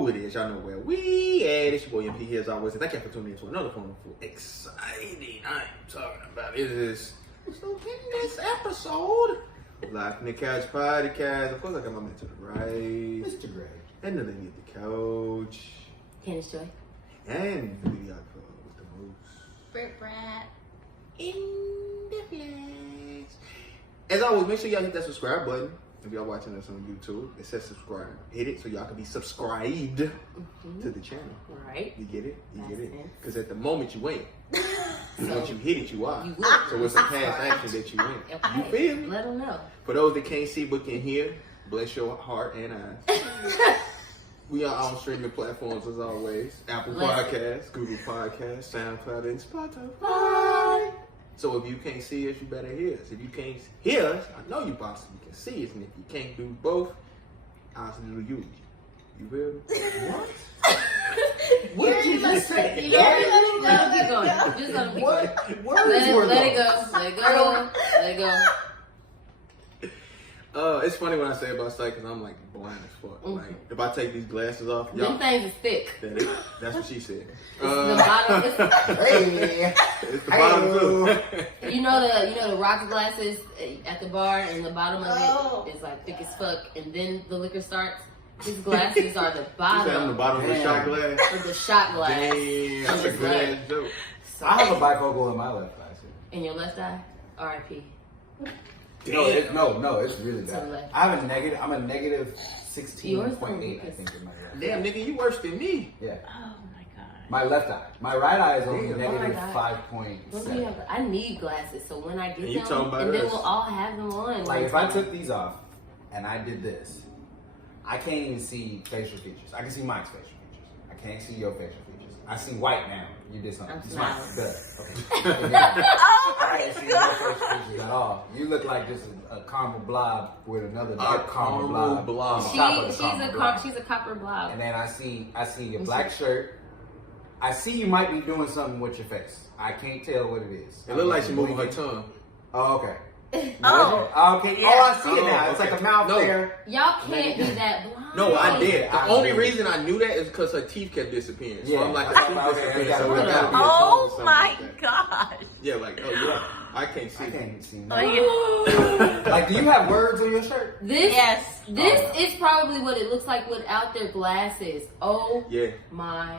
who it is, y'all know where we at. It's your boy MP here as always, and thank you for tuning in to another wonderful, exciting. I'm talking about it is so in this episode live from the Couch Podcast. Of course, I got my man to the right, Mr. Gray, and the lady at the couch, Candace Joy, and the video with the most Brat in the flesh. As always, make sure y'all hit that subscribe button. If y'all watching us on YouTube, it says subscribe. Hit it so y'all can be subscribed to the channel. Right. You get it? You That's get it? it. Because at the moment you ain't. Once you hit it, you are. You will. So it's a past action that you ain't. Okay. You feel me? Let them know. For those that can't see but can hear, bless your heart and eyes. We are on streaming platforms as always. Apple Podcasts, Google Podcasts, SoundCloud, and Spotify. So if you can't see us, you better hear us. If you can't hear us, I know you possibly can see us. And if you can't do both, I'll do you. You feel me? what? What did you just say? You know, let them keep going. Just let them keep going. Let it go. Let it go. Let it go. It's funny when I say about sight because I'm like blind as fuck. Like if I take these glasses off, y'all. Them things is thick. That's what she said. The bottom. It's the bottom too. You know the rocks glasses at the bar, and the bottom of it is like thick as fuck, and then the liquor starts. These glasses are the You bottom. said I'm the bottom of the shot glass. Of the shot glass. Damn, that's a good ass joke. So, I have a bifocal in my left eye. in your left eye, R.I.P. No, it's really To the bad. left. I'm a negative 16.8, Yours I don't think, look in my left. Damn, nigga, you worse than me. Yeah. Oh my god. My left eye. My right eye is only Damn. negative Oh my God. 5.7. I need glasses, so when I get And you them, talking about and then us. we'll all have them on. Like if I took these off and I did this, I can't even see facial features. I can see Mike's facial features. I can't see your facial features. I see white now. You did something. I'm It's smiling. Mike. Good. Okay. Oh I my can't see your god! facial features at all. You look like just a caramel blob with another dark caramel caramel blob. blob. on top of the she's caramel a blob. she's a copper blob. And then I see a black shirt. I see you might be doing something with your face. I can't tell what it is. It look like she moving her tongue. Oh, okay. Oh. Okay. Yeah. Oh, I see it Oh, now. It's okay. like a mouth No. there. Y'all can't be that blind. No, I did. The I only did. reason I knew that is because her teeth kept disappearing. So Yeah. I'm like, Okay, her teeth okay, disappearing. okay. So it gotta be a tongue or Oh something my like that. gosh! Yeah, like, oh yeah, I can't see. I can't see. Oh, nothing. yeah. Like, do you have words on your shirt? This Yes. is probably what it looks like without their glasses. Oh Yeah, my!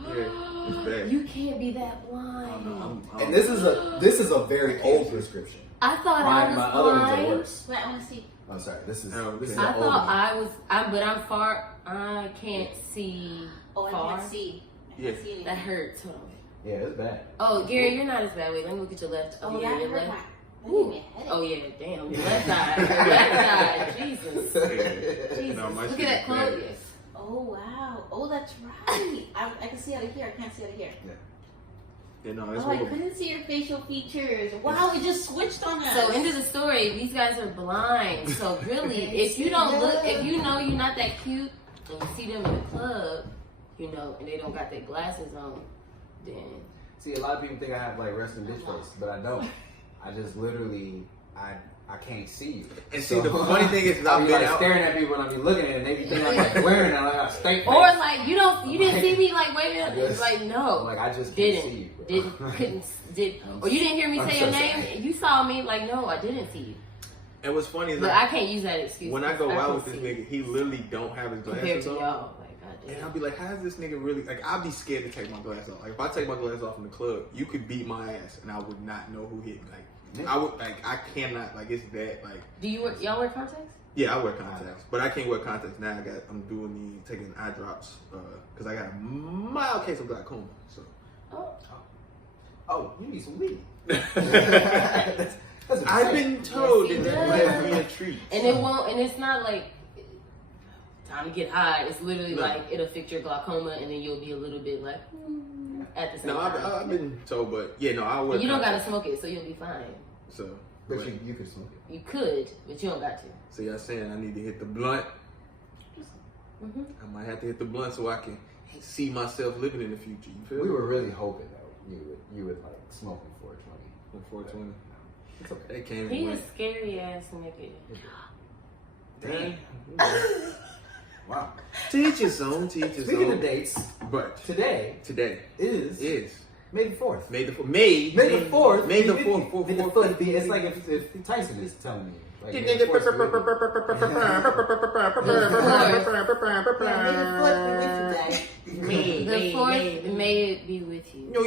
yeah, it's bad. You can't be that I blind. don't know, I'm And this is a very old prescription. I thought My I was other ones are blind. worse. Wait, I want to see. Oh, sorry. This is. Oh, this is an I old thought one. I was. But I'm far. I can't see Oh, I far. can't see. I Yeah. can't see anything. That hurts. Hold on. Yeah, it's bad. Oh, Gary, you're not as bad. Wait, let me look at your left. Oh, yeah, that your hurt left. my. That Ooh. gave me a headache. Oh yeah, damn. Your left eye. Your left eye. Jesus. Jesus. No, my Look shit at that is close. bad. Yes. Oh wow. Oh, that's right. I can see out of here. I can't see out of here. Yeah, no, it's Oh, I horrible. couldn't see your facial features. Wow, it just switched on us. So into the story, these guys are blind. So really, if you don't look, if you know you're not that cute, and you see them in the club, you know, and they don't got their glasses on, then See, a lot of people think I have like resting bitch face, but I don't. I just literally, I can't see you. And see, the funny thing is, I'll I've be been like out. staring at people and I'll be looking at it and they be thinking I'm like wearing it and I got a straight face. or like you didn't see me like waving. I just- It's like no, I'm like, I just can't see you. didn't, Bro. or you didn't hear me I'm say so your sorry. name. You saw me like no, I didn't see you. And what's funny is But like, I can't use that excuse. when I go because out can with this see nigga, he literally don't have his compared glasses to on. y'all. Like goddamn. And I'll be like, how is this nigga really, like, I'll be scared to take my glasses off. Like, if I take my glasses off in the club, you could beat my ass and I would not know who hit me. Like, I would, like, I cannot, like, it's that, like. Do y'all wear contacts? Yeah, I wear contacts, but I can't wear contacts now. I'm taking eye drops, because I got a mild case of glaucoma, so. Oh, you need some weed. That's I've been told Yes, he that does. might be a treat. And it won't, and it's not like time to get high. It's literally No. like it'll fix your glaucoma, and then you'll be a little bit like at the same No, time. I've been told, but yeah, no, I wear And you don't gotta contacts, smoke it, so you'll be fine. So, But you could smoke it. You could, but you don't got to. so y'all saying I need to hit the blunt. Mm-hmm. I might have to hit the blunt so I can see myself living in the future. You feel We me? were really hoping though you would like smoke in 420. On 420. It's okay. They came He and a went. scary ass nigga. Damn. Wow. Teach his own, teach his Speaking own. of dates, But today is May the 4th. May the 4th. May the 4th. May the be 4th. with you. May the 4th be. It's like if Tyson is telling me. Like, May the 4th be with you. The 4th, may it be with you. Yo. As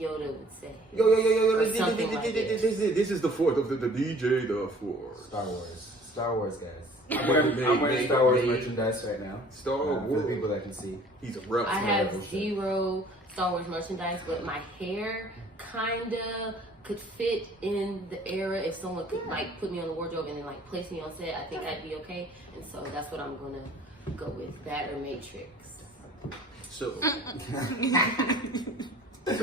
Yoda would say. Yo. Or something like that. This is the 4th of the DJ, the 4th. Star Wars, guys. I'm May- wearing Star Wars May- merchandise right now. Star For Wars. the people that can see. He's a rough. I have Whatever. 0 Star Wars merchandise, but my hair kinda could fit in the era. If someone could like put me on the wardrobe and then like place me on set, I think I'd be okay. And so that's what I'm gonna go with. That or Matrix. So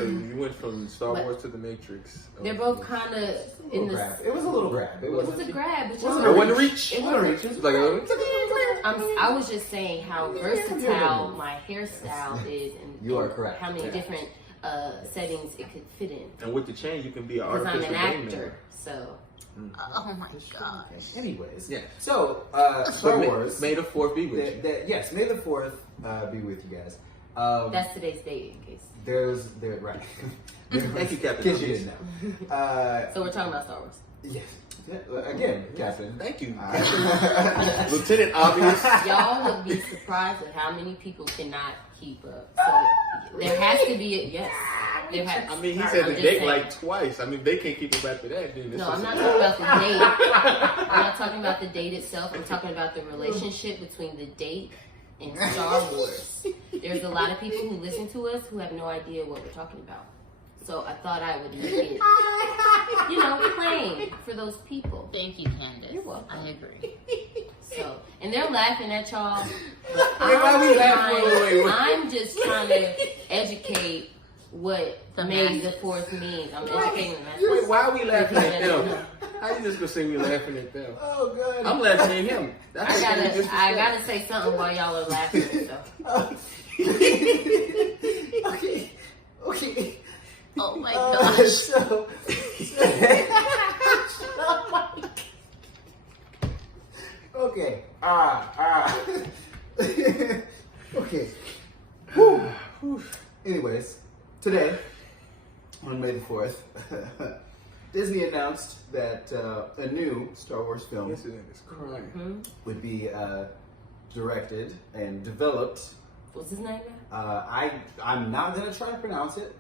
you went from Star Wars to the Matrix. They're both kind of in the. Grab. It was a little grab. It It was wasn't. a grab. It wasn't I a want to reach. reach. It Wasn't a wasn't. reach. It's like I was just saying how versatile my hairstyle is, and You are correct. how many Yeah. different settings it could fit in. and with the chain, you can be an Because I'm artificial an game actor, member. so Oh my gosh. Anyways. Yeah. So, Star But Wars. May the 4th be with you. Yes, May the 4th be with you guys. that's today's date, in case. There, right. Thank you, Captain. In case you didn't know. So we're talking about Star Wars. Yes. Again, Captain. Thank you, Uh, Lieutenant Obvious. Y'all would be surprised at how many people cannot keep up. So there has to be yes. There has, I mean, he I'm said the just date saying. like twice. I mean, they can't keep up after that. Then No, I'm not talking about the date. I'm not talking about the date itself. I'm talking about the relationship between the date and Star Wars. There's a lot of people who listen to us who have no idea what we're talking about. So I thought I would make it, plain for those people. Thank you, Candace. You're welcome. I agree. So, and they're laughing at y'all. But why we laughing? Wait. I'm just trying to educate what The May masses. the 4th means. I'm educating the masses. Wait, why are we laughing at Yeah. them? How you just gonna say we laughing at them? Oh, God. I'm laughing at him. That's I gotta say something while y'all are laughing and stuff. Okay. Oh my gosh. So. Okay. Okay. Whew. Anyways, today, on May the 4th, Disney announced that a new Star Wars film Yes, it is crying. would be directed and developed. What's his name? I'm not gonna try to pronounce it.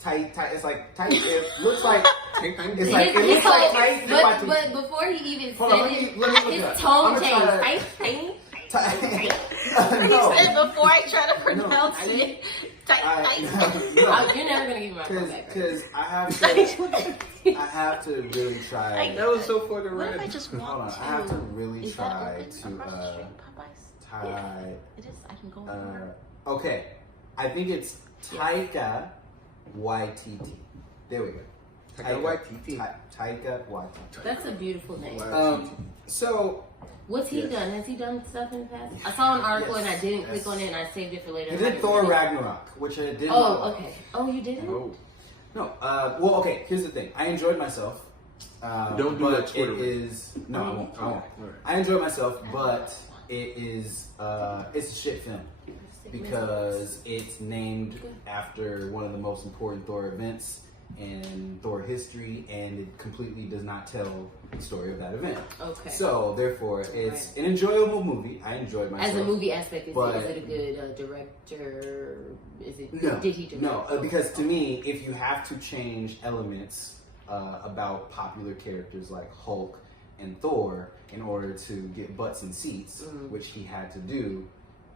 Tight. It's like tight. It looks like Take time. it's like it looks like tight. But before he even Hold on, said let me it, look it his up. tone I'm changed. gonna try Tight, tiny. tight. You No. said before I try to pronounce I- it. Tight. Oh, you're never gonna give me my phone back. Right? Because I have to really try. That was so for the What if I red. just want Hold on, to? I have to really Is try that open to across the street, Popeyes? tie. It is. I can go over. Okay, I think it's Taika Waititi. There we go. Taika Waititi. Taika Waititi. That's a beautiful name. So What's he Yes. done? Has he done stuff in the past? I saw an article Yes. and I didn't Yes. click on it and I saved it for later. he I did haven't Thor read it. Ragnarok, which I did. Oh, okay. Oh, you didn't? Oh, No. Well, okay. Here's the thing. I enjoyed myself. Don't do but that Twitter. It is no. I won't. I won't. Alright. I enjoyed myself, but it is. It's a shit film because it's named after one of the most important Thor events in Thor history, and it completely does not tell the story of that event. Okay. So, therefore, it's an enjoyable movie. I enjoyed myself. As a movie aspect, But- is it a good director? Is it? No, Did he direct? no, because to me, if you have to change elements about popular characters like Hulk and Thor in order to get butts and seats, which he had to do,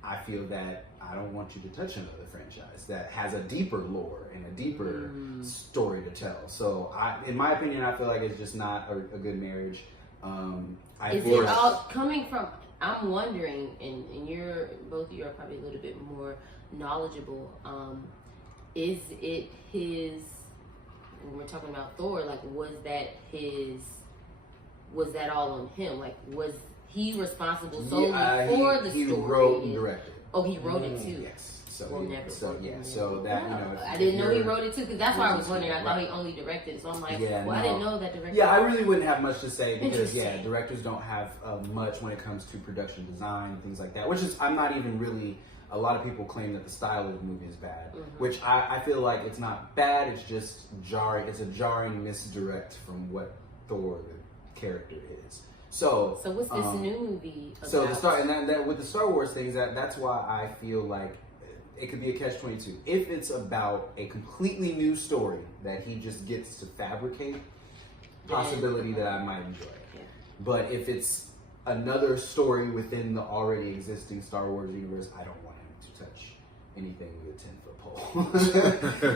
I feel that I don't want you to touch another franchise that has a deeper lore and a deeper story to tell. So, in my opinion, I feel like it's just not a good marriage. Is it all coming from? I'm wondering, and you're both of you are probably a little bit more knowledgeable. Is it his? When we're talking about Thor, like, was that all on him? Like, was he responsible solely for the he story? wrote and directed. Oh, he wrote it too. Yes. So We'll never forget him. so that you know, I didn't know he wrote it too, because that's why I was wondering. I thought he only directed, so I'm like, I didn't know that director. Yeah, I really wouldn't have much to say because directors don't have much when it comes to production design and things like that. Which is, I'm not even really. A lot of people claim that the style of the movie is bad, which I feel like it's not bad. It's just jarring. It's a jarring misdirect from what Thor the character is. So what's this new movie about? So the Star and that with the Star Wars things, that's why I feel like it could be a catch-22. If it's about a completely new story that he just gets to fabricate, possibility that I might enjoy it. Yeah. But if it's another story within the already existing Star Wars universe, I don't want him to touch anything with a 10-foot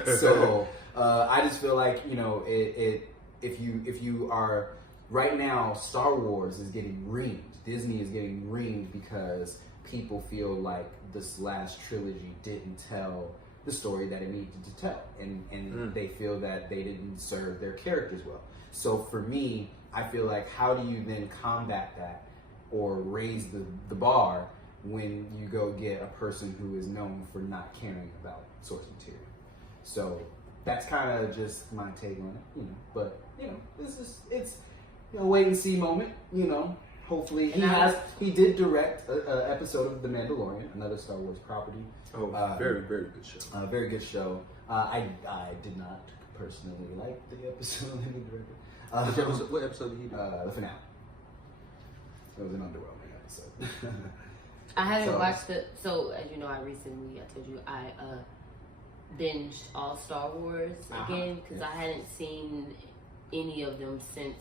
pole. So I just feel like, you know, if you are right now, Star Wars is getting reamed. Disney is getting reamed because people feel like this last trilogy didn't tell the story that it needed to tell, and they feel that they didn't serve their characters well. So for me, I feel like, how do you then combat that or raise the bar when you go get a person who is known for not caring about source material? So that's kind of just my take on it, you know. But you know, it's you know, wait and see moment, you know. Hopefully he did direct an episode of The Mandalorian, another Star Wars property. Oh, very, very good show. Very good show. I did not personally like the episode that he directed. What episode did he do? The finale. It was an underwhelming episode. I haven't watched it. So as you know, I told you I binged all Star Wars again because I hadn't seen any of them since.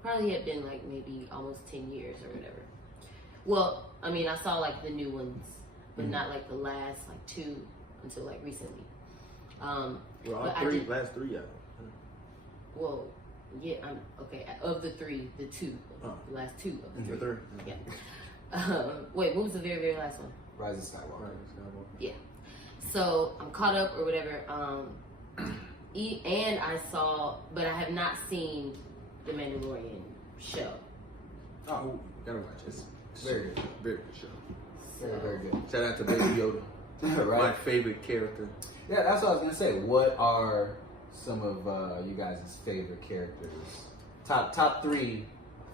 Probably had been like maybe almost 10 years or whatever. Well, I mean, I saw like the new ones, but not like the last like 2 until like recently. Well, all last 3 out. Well, yeah, I'm okay. Of the 3, the 2, the last 2 of the 3. Yeah. Wait, what was the very, very last one? Rise of Skywalker. Yeah. So I'm caught up or whatever. And I saw, but I have not seen the Mandalorian show. Oh, gotta watch it. It's Very good. Very good show. Very, very good. Shout out to Baby Yoda. Right. My favorite character. Yeah, that's what I was gonna say. What are some of you guys' favorite characters? Top 3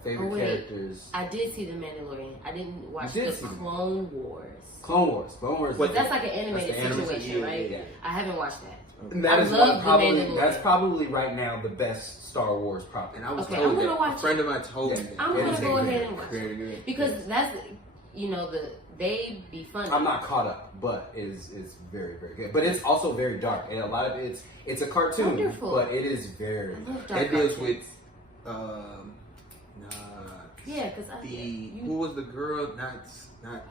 favorite characters. I did see the Mandalorian. I didn't watch the Clone Wars. Clone Wars. But that's like an animated situation, right? Yeah. I haven't watched that. And that is probably right now the best Star Wars property. And I was told that a friend of mine told me. I'm gonna go ahead and watch very good. because that's, you know, they be funny. I'm not caught up, but it's very, very good. But it's also very dark, and a lot of it's a cartoon, but it is very. It deals with who was the girl? Not.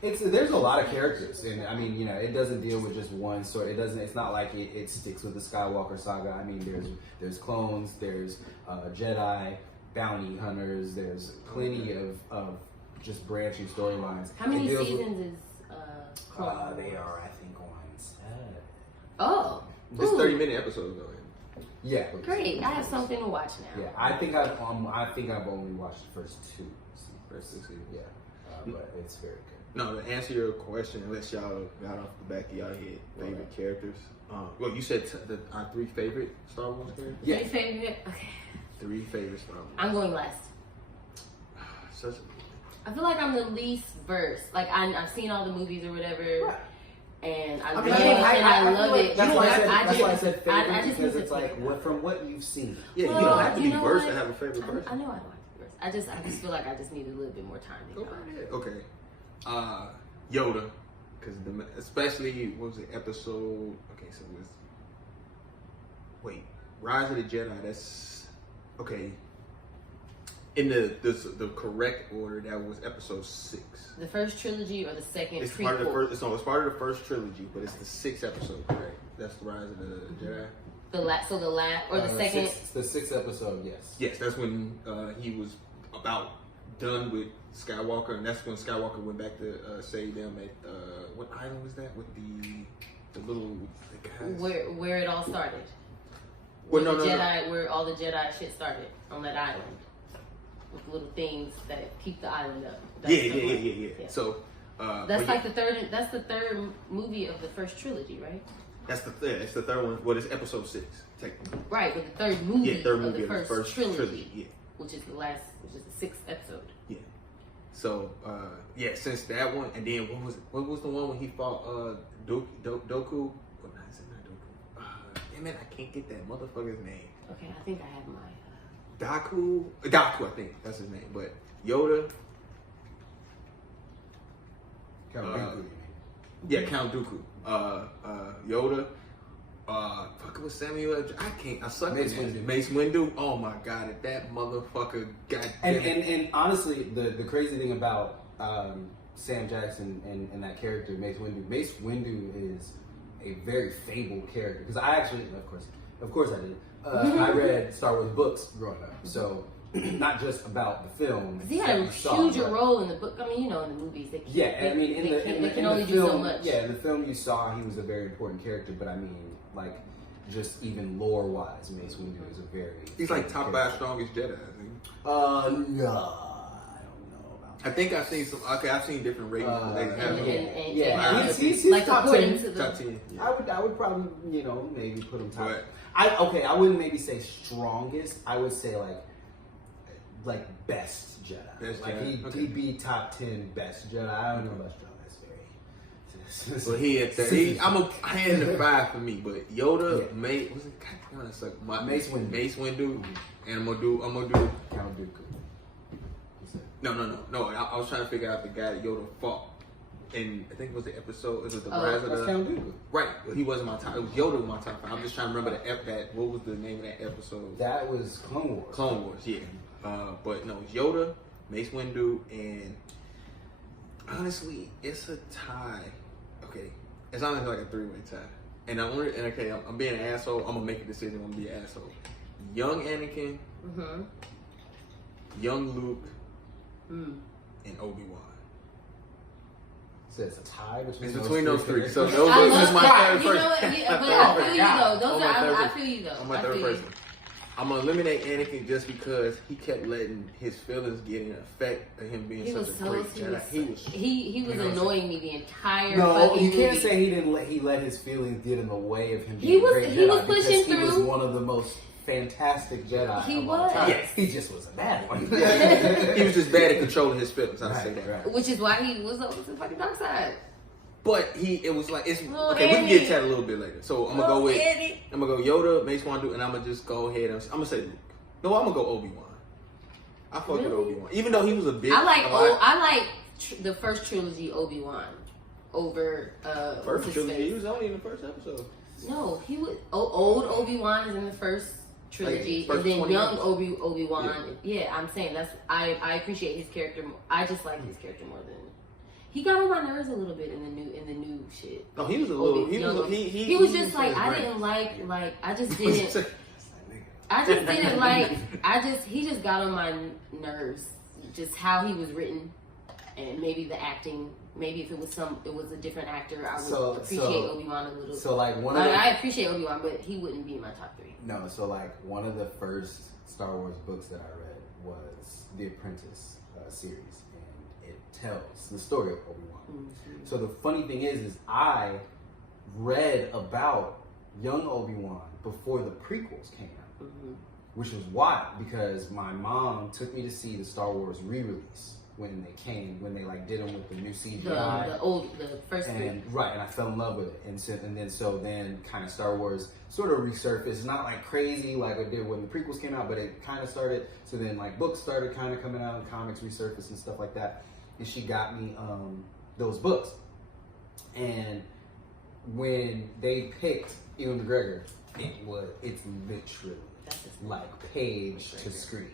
There's a lot of characters, and I mean, you know, it doesn't deal with just one sort. It's not like it sticks with the Skywalker saga. I mean, there's clones, there's Jedi, bounty hunters, there's plenty of just branching storylines. How many seasons is Clone They are, I think, on 7. Oh, it's 30-minute episodes though. Yeah, great! I have something to watch now. Yeah, I think I've only watched the first 2 seasons. Yeah, but it's very good. No, to answer your question, unless y'all got off the back of y'all head, favorite characters. Well, you said our 3 favorite Star Wars characters? Yeah. 3 favorite? Okay. 3 favorite Star Wars. I'm going last. I feel like I'm the least versed. Like, I've seen all the movies or whatever. Right. And I love it. That's why I said favorite, because it's like, from what you've seen. Yeah, you don't have to be versed to have a favorite person. I know I don't have to be versed. I just feel like I just need a little bit more time to go. Okay. Yoda, because especially what was the episode? Okay, so it was Rise of the Jedi. That's okay. In the correct order, that was episode 6. The first trilogy or the second? It's part of the first. It's part of the first trilogy, but it's the 6th episode. Correct. That's the Rise of the Jedi. The second. The 6th episode. Yes. Yes, that's when he was about done with Skywalker, and that's when Skywalker went back to save them at what island was that with the guys? Where it all started. Where all the Jedi shit started on that island with little things that keep the island up. Yeah. So That's like the third. That's the third movie of the first trilogy, right? That's it's the third one. Well, it's episode 6, technically. Right, but the third movie, of the first trilogy, yeah. which is the 6th episode. Yeah. So, since that one, and then what was the one when he fought Doku? Well, not Doku. Damn it, I can't get that motherfucker's name. Okay, I think I have my. Daku, I think that's his name. But Yoda. Count Dooku. Yeah, Count Dooku. Yoda. Fucking with Samuel. I suck Mace at Windu. Mace Windu. Oh my god, if that motherfucker got And honestly, the crazy thing about Sam Jackson and that character Mace Windu is a very fabled character because I actually, of course I did. I read Star Wars books growing up, so not just about the film. He had a huge role in the book. I mean, in the movies. They can only do so much. Yeah, in the film you saw, he was a very important character, but I mean, like, just even lore-wise, Mace Windu is a very... He's like top 5 strongest Jedi, I think. No, I don't know about that. I think I've seen I've seen different ratings. He's like top according 10. to the... Top 10. Yeah. I would probably, maybe put him top. But, I wouldn't maybe say strongest. I would say like best Jedi. Best like Jedi. he'd be top 10 best Jedi. I don't know about strong. That's very. So he at 30. I had the 5 for me, but Yoda, Mace Windu, and I'm gonna do Count Dooku. No. I was trying to figure out the guy that Yoda fought. And I think it was the episode. Was it the Rise of That's the? Count Dooku. Right, but he wasn't my top. It was Yoda was my top 5. I'm just trying to remember that. What was the name of that episode? That was Clone Wars. Clone Wars, yeah. But no, it's Yoda, Mace Windu, and honestly, it's a tie. Okay, it's honestly like a 3-way tie. And I'm being an asshole. I'm gonna make a decision. I'm gonna be an asshole. Young Anakin, young Luke, and Obi-Wan. So it's a tie between It's between those 3. So I those love is my that. third You know person. what? Yeah, but I feel you though. I feel you though. I'm my third person. I'm gonna eliminate Anakin just because he kept letting his feelings get in effect of him being such a great Jedi. He was annoying me the entire. No, you can't movie. say he let his feelings get in the way of him being He was- a great he Jedi was pushing because he was through. one of the most fantastic Jedi. He of all was. time. Yes. He just was a bad one. He was just bad at controlling his feelings. I'll say that. Right. Which is why he was over to the fucking dark side. But it was like it's Oh, okay. We can Andy. get to that a little bit later. So I'm gonna go with Yoda, Mace Windu, and I'm gonna just go ahead. I'm gonna say Luke. No, I'm gonna go Obi-Wan. I fuck with Obi-Wan, even though he was a bit. I like the first trilogy Obi-Wan over First trilogy. He was only in the first episode. No, he was old Obi-Wan is in the first trilogy, Like, and then 20 young minutes. Obi-Wan. Yeah, I'm saying I appreciate his character. I just like his character more than he got on my nerves a little bit in the new shit. No, he was a little. He was just like I didn't like I just didn't. He just got on my nerves. Just how he was written, and maybe the acting. Maybe if it was a different actor, I would appreciate Obi-Wan a little. So like I appreciate Obi-Wan, but he wouldn't be in my top 3. No, so like one of the first Star Wars books that I read was The Apprentice series, and it tells the story of Obi-Wan. Mm-hmm. So the funny thing is I read about young Obi-Wan before the prequels came out, which was wild because my mom took me to see the Star Wars re-release when they like did them with the new CGI, the first three. Right, and I fell in love with it, and then kind of Star Wars sort of resurfaced, not like crazy like it did when the prequels came out, but it kind of started. So then like books started kind of coming out, and comics resurfaced and stuff like that. And she got me those books, and when they picked Ewan McGregor, it's literally like page to screen.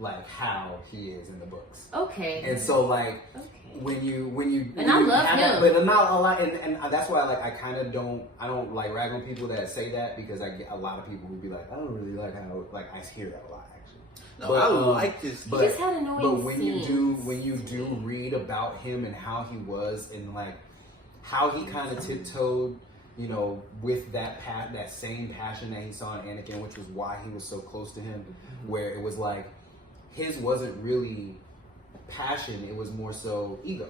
Like how he is in the books. Okay. And so like when you and I love him, but not a lot, and that's why like I don't like rag on people that say that because I get a lot of people who be like I don't really like how like I hear that a lot actually. No, but, I like this. But, he just had annoying but when scenes. you do read about him and how he was and like how he kind of tiptoed, you know, with that same passion that he saw in Anakin, which was why he was so close to him, where it was like his wasn't really passion, it was more so ego.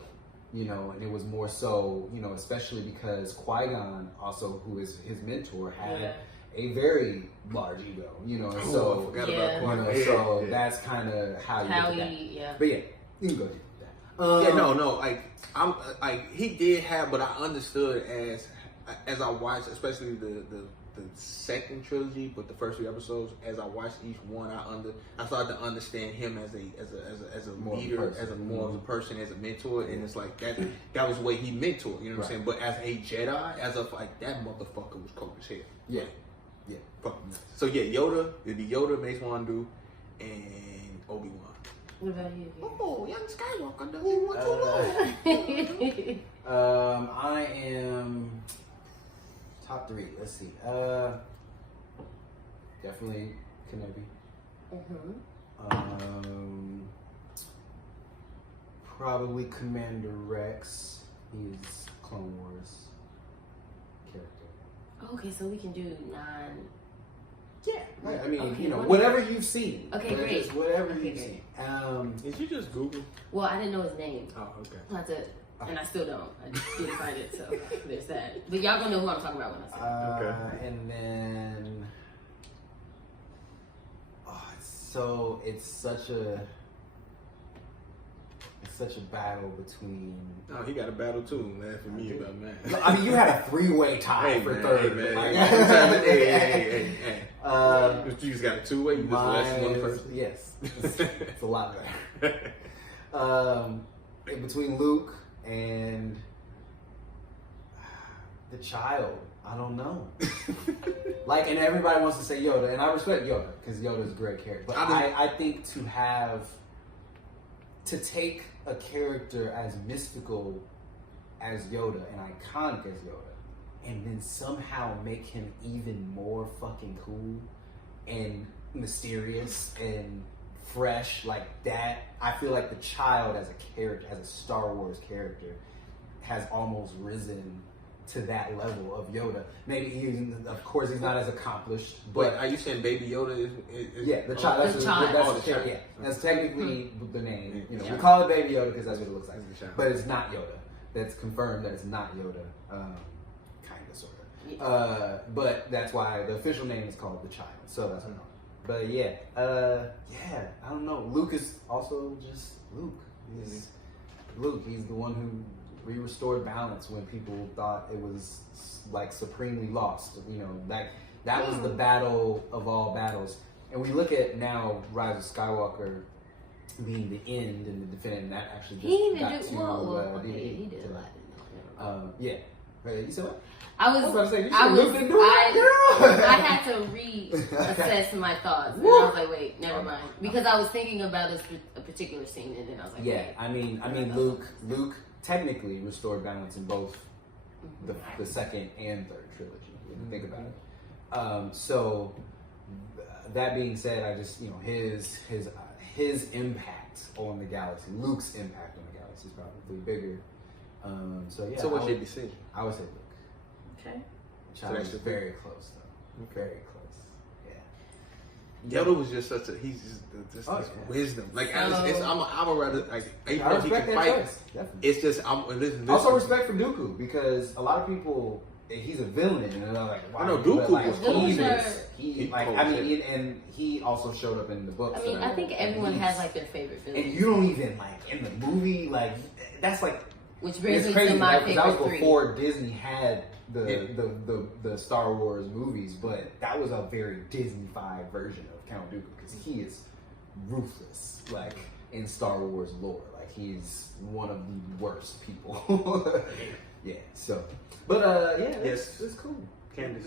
you know, and it was more so, you know, especially because Qui-Gon, also who is his mentor, had a very large ego, you know, and so, I forgot about Qui-Gon. so that's kind of how you look at that. But yeah, you can go ahead with that. He did have, but I understood as I watched, especially the second trilogy, but the first 3 episodes, as I watched each one, I started to understand him as a leader, as a more of a person, as a mentor, and it's like that was the way he mentored, you know what I'm saying? But as a Jedi, as of like that motherfucker was cold as hell. Yeah. So yeah, it'd be Yoda, Mace Windu, and Obi-Wan. What about you? Oh, young Skywalker doesn't want too long. I am top 3. Let's see. Definitely Kenobi. Probably Commander Rex. He's Clone Wars character. Okay, so we can do 9. Yeah, right. I mean, Okay, you know, whatever you've seen. Okay, great. Just whatever Okay, you've great. seen. Did you just Google? Well, I didn't know his name. Oh, okay. That's it. And I still don't. I just didn't find it, so there's that. But y'all gonna know who I'm talking about when I say it. Okay. And then, it's such a battle between. Oh, he got a battle too. Laugh at me about man. I mean, you had a 3-way tie for third. Hey, Like, hey. You just got a 2-way. You just left one person. Yes, it's a lot better. Between Luke and the child, I don't know. Like, and everybody wants to say Yoda, and I respect Yoda because Yoda is a great character. But I think to take a character as mystical as Yoda and iconic as Yoda, and then somehow make him even more fucking cool and mysterious and fresh like that, I feel like the child as a character, as a Star Wars character, has almost risen to that level of Yoda. Maybe, of course, he's not as accomplished, but are you saying Baby Yoda is yeah, the child. That's the child. Yeah, that's technically the name. You know, we call it Baby Yoda because that's what it looks like. But it's not Yoda. That's confirmed that it's not Yoda. Kind of, sort of. Yeah. But that's why the official name is called the child. So that's what I know. But yeah, I don't know. Luke is also just Luke. He's Luke. He's the one who restored balance when people thought it was like supremely lost. You know, that was the battle of all battles. And we look at now Rise of Skywalker being the end and the definitive. That actually just He got even did to, well. DVD. He did a lot. Yeah. Right, you said what? I had to reassess my thoughts, and I was like, wait, never mind, because I was thinking about a particular scene, and then I was like, yeah, wait. I mean, Luke technically restored balance in both the second and third trilogy. If you think about it. So that being said, I just his impact on the galaxy, Luke's impact on the galaxy is probably bigger. So yeah. So what should you say? I would say Luke. Okay. Child is very close though. Very close. Yeah. Yoda was just such a this wisdom. Like I'm a rather like even though he can fight. It's just listen. Also respect for Dooku because a lot of people he's a villain and they're like, wow. I know Dooku was and he also showed up in the books. I mean, I think everyone has like their favorite villain. And you don't even like in the movie like that's like. Which brings me to my favorite that was 3. before Disney had the Star Wars movies, but that was a very Disney-fied version of Count Dooku because he is ruthless, like in Star Wars lore. Like he's one of the worst people. Yeah. So, but it's cool. Candace.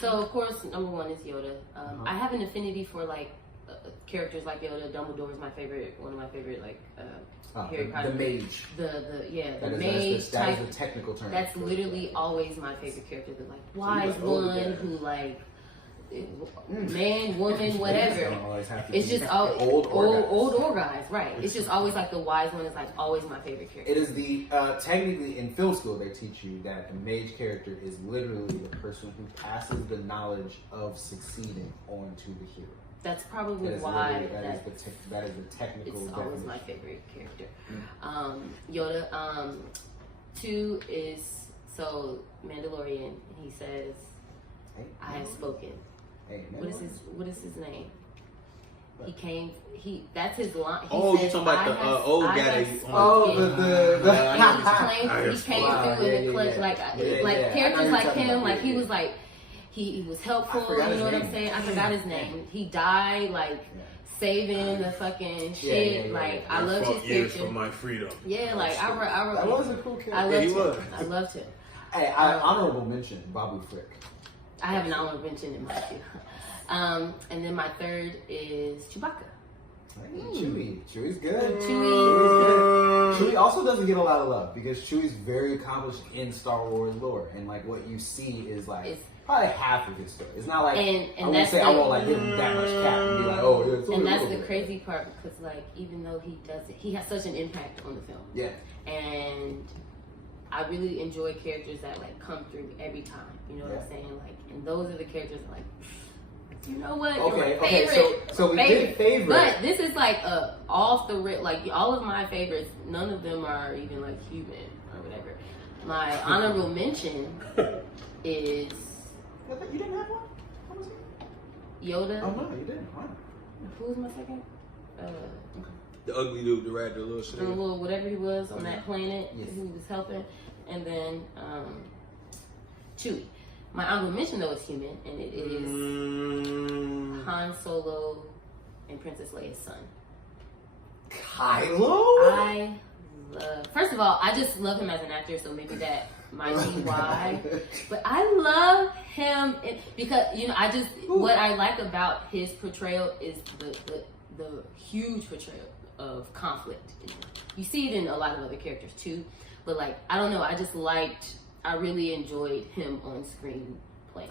So of course, number 1 is Yoda. I have an affinity for like characters like Yoda. Dumbledore is my favorite. One of my favorite Harry Potter. The mage. The mage. That is the technical term. That's literally always my favorite character. The wise one who man, woman, whatever. It's just old or guys, right? It's just always like the wise one is like always my favorite character. It is the technically in film school they teach you that the mage character is literally the person who passes the knowledge of succeeding on to the hero. That's probably That is why that is the technical. it's always my favorite character. Yoda. 2 is Mandalorian. He says, Hey, "I have spoken." Hey, What is his name? He came. That's his line. He Oh, says, you talking about the old guy that you? He came through in the clutch, like characters like him. Like he was like he was helpful. You know what I'm saying? I forgot his name. He died like saving the fucking shit. Like I love his character. For my freedom. Yeah, like I That was a cool character. I loved him. I loved him. Hey, honorable mention, Babu Frick. I have an honorable mention in my too. And then my third is Chewbacca. Hey, Chewie's good. Chewie. Chewie also doesn't get a lot of love because Chewie's very accomplished in Star Wars lore, and like what you see is like probably half of his story. It's not like and I won't say I won't like give him that much cap and be like, oh, yeah. It's and that's the bit. crazy part because like even though he has such an impact on the film. Yeah. And I really enjoy characters that like come through every time. You know what I'm saying? Like, and those are the characters that, like, you know what? Okay, You're my favorite. So we did favorite. But this is like off the rip. Like all of my favorites, none of them are even like human or whatever. My honorable mention is You didn't have one? What was it? Yoda. Oh no, you didn't. Wow. Who was my second? The ugly dude, the rat, the little shit. The little whatever he was on that planet Yes. who was helping, and then Chewie. My honorable mention though is human, and it is Han Solo and Princess Leia's son. Kylo? First of all, I just love him as an actor, so maybe that might be why. But I love him because what I like about his portrayal is the huge portrayal of conflict. You see it in a lot of other characters too, but like I don't know, I really enjoyed him on screen playing.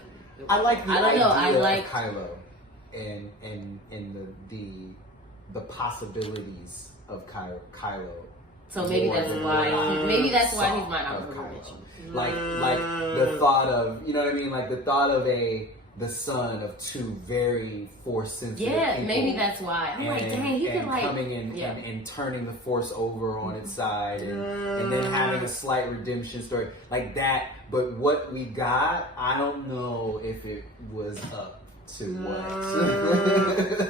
I like the idea of Kylo Kylo and the possibilities of Kylo. So maybe that's why he's my honorable mention. Like the thought of, you know what I mean? Like the thought of the son of two very force sensitive people. Maybe that's why. I'm like, dang, he could like coming in and turning the force over on its side and then having a slight redemption story like that. But what we got, I don't know if it was up to what.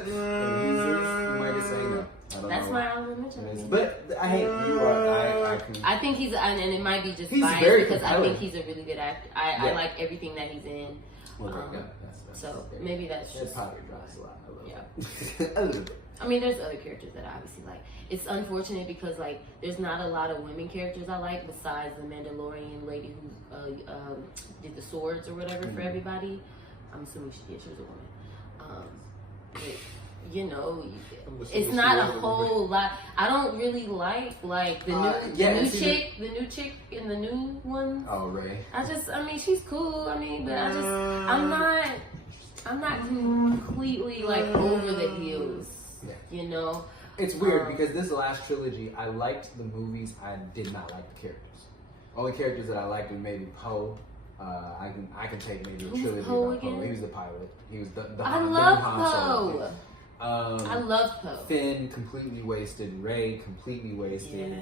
You might be saying no. That's my honorable mention. But I hate you are. I think he's, and it might be just he's biased because I think he's a really good actor. I like everything that he's in. So maybe that's just probably drives a lot. Yeah. A little bit. I mean, there's other characters that I obviously like. It's unfortunate because like there's not a lot of women characters I like besides the Mandalorian lady who did the swords or whatever for everybody. I'm assuming she was a woman. But, you know, it's not a whole lot. I don't really like the new chick in the new one. Oh, Ray. I mean, she's cool. I mean, but I'm not completely like over the heels. Yeah. You know, it's weird because this last trilogy, I liked the movies. I did not like the characters. Only characters that I liked were maybe Poe. I can take maybe a trilogy about Poe. He was the pilot. He was the I love Poe. I love Poe. Finn completely wasted. Ray completely wasted.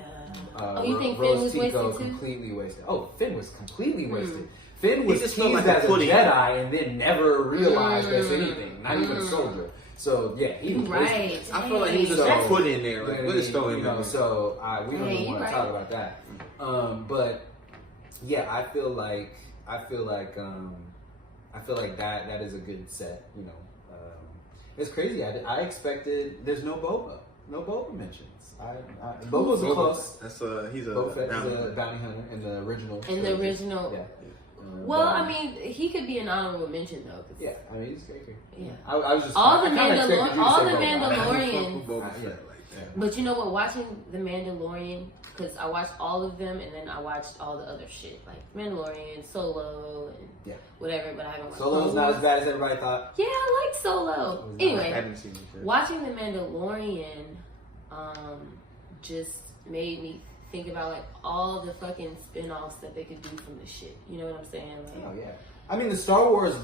Yeah. You think Finn was wasted too? Completely wasted. Oh, Finn was completely wasted. Finn was teased like as a Jedi and then never realized as anything, not even a soldier. So yeah, he was wasted. I feel like he was just put in there. Like, what is throwing him? So we don't even want to talk about that. But yeah, I feel like that is a good set. You know. It's crazy. I expected. There's no Boba. No Boba mentions. Boba's a close. That's he's a bounty hunter in the original. Yeah. Well, I mean, he could be an honorable mention though. Yeah, I mean, he's great. Yeah. I was just all the Mandalorians. But you know what? Watching the Mandalorian, because I watched all of them and then I watched all the other shit like Mandalorian, Solo, and whatever. But I haven't watched. Solo's not as bad as everybody thought. Yeah, I like Solo. Anyway, watching the Mandalorian just made me think about like all the fucking spin-offs that they could do from this shit. You know what I'm saying? Like, oh yeah. I mean, the Star Wars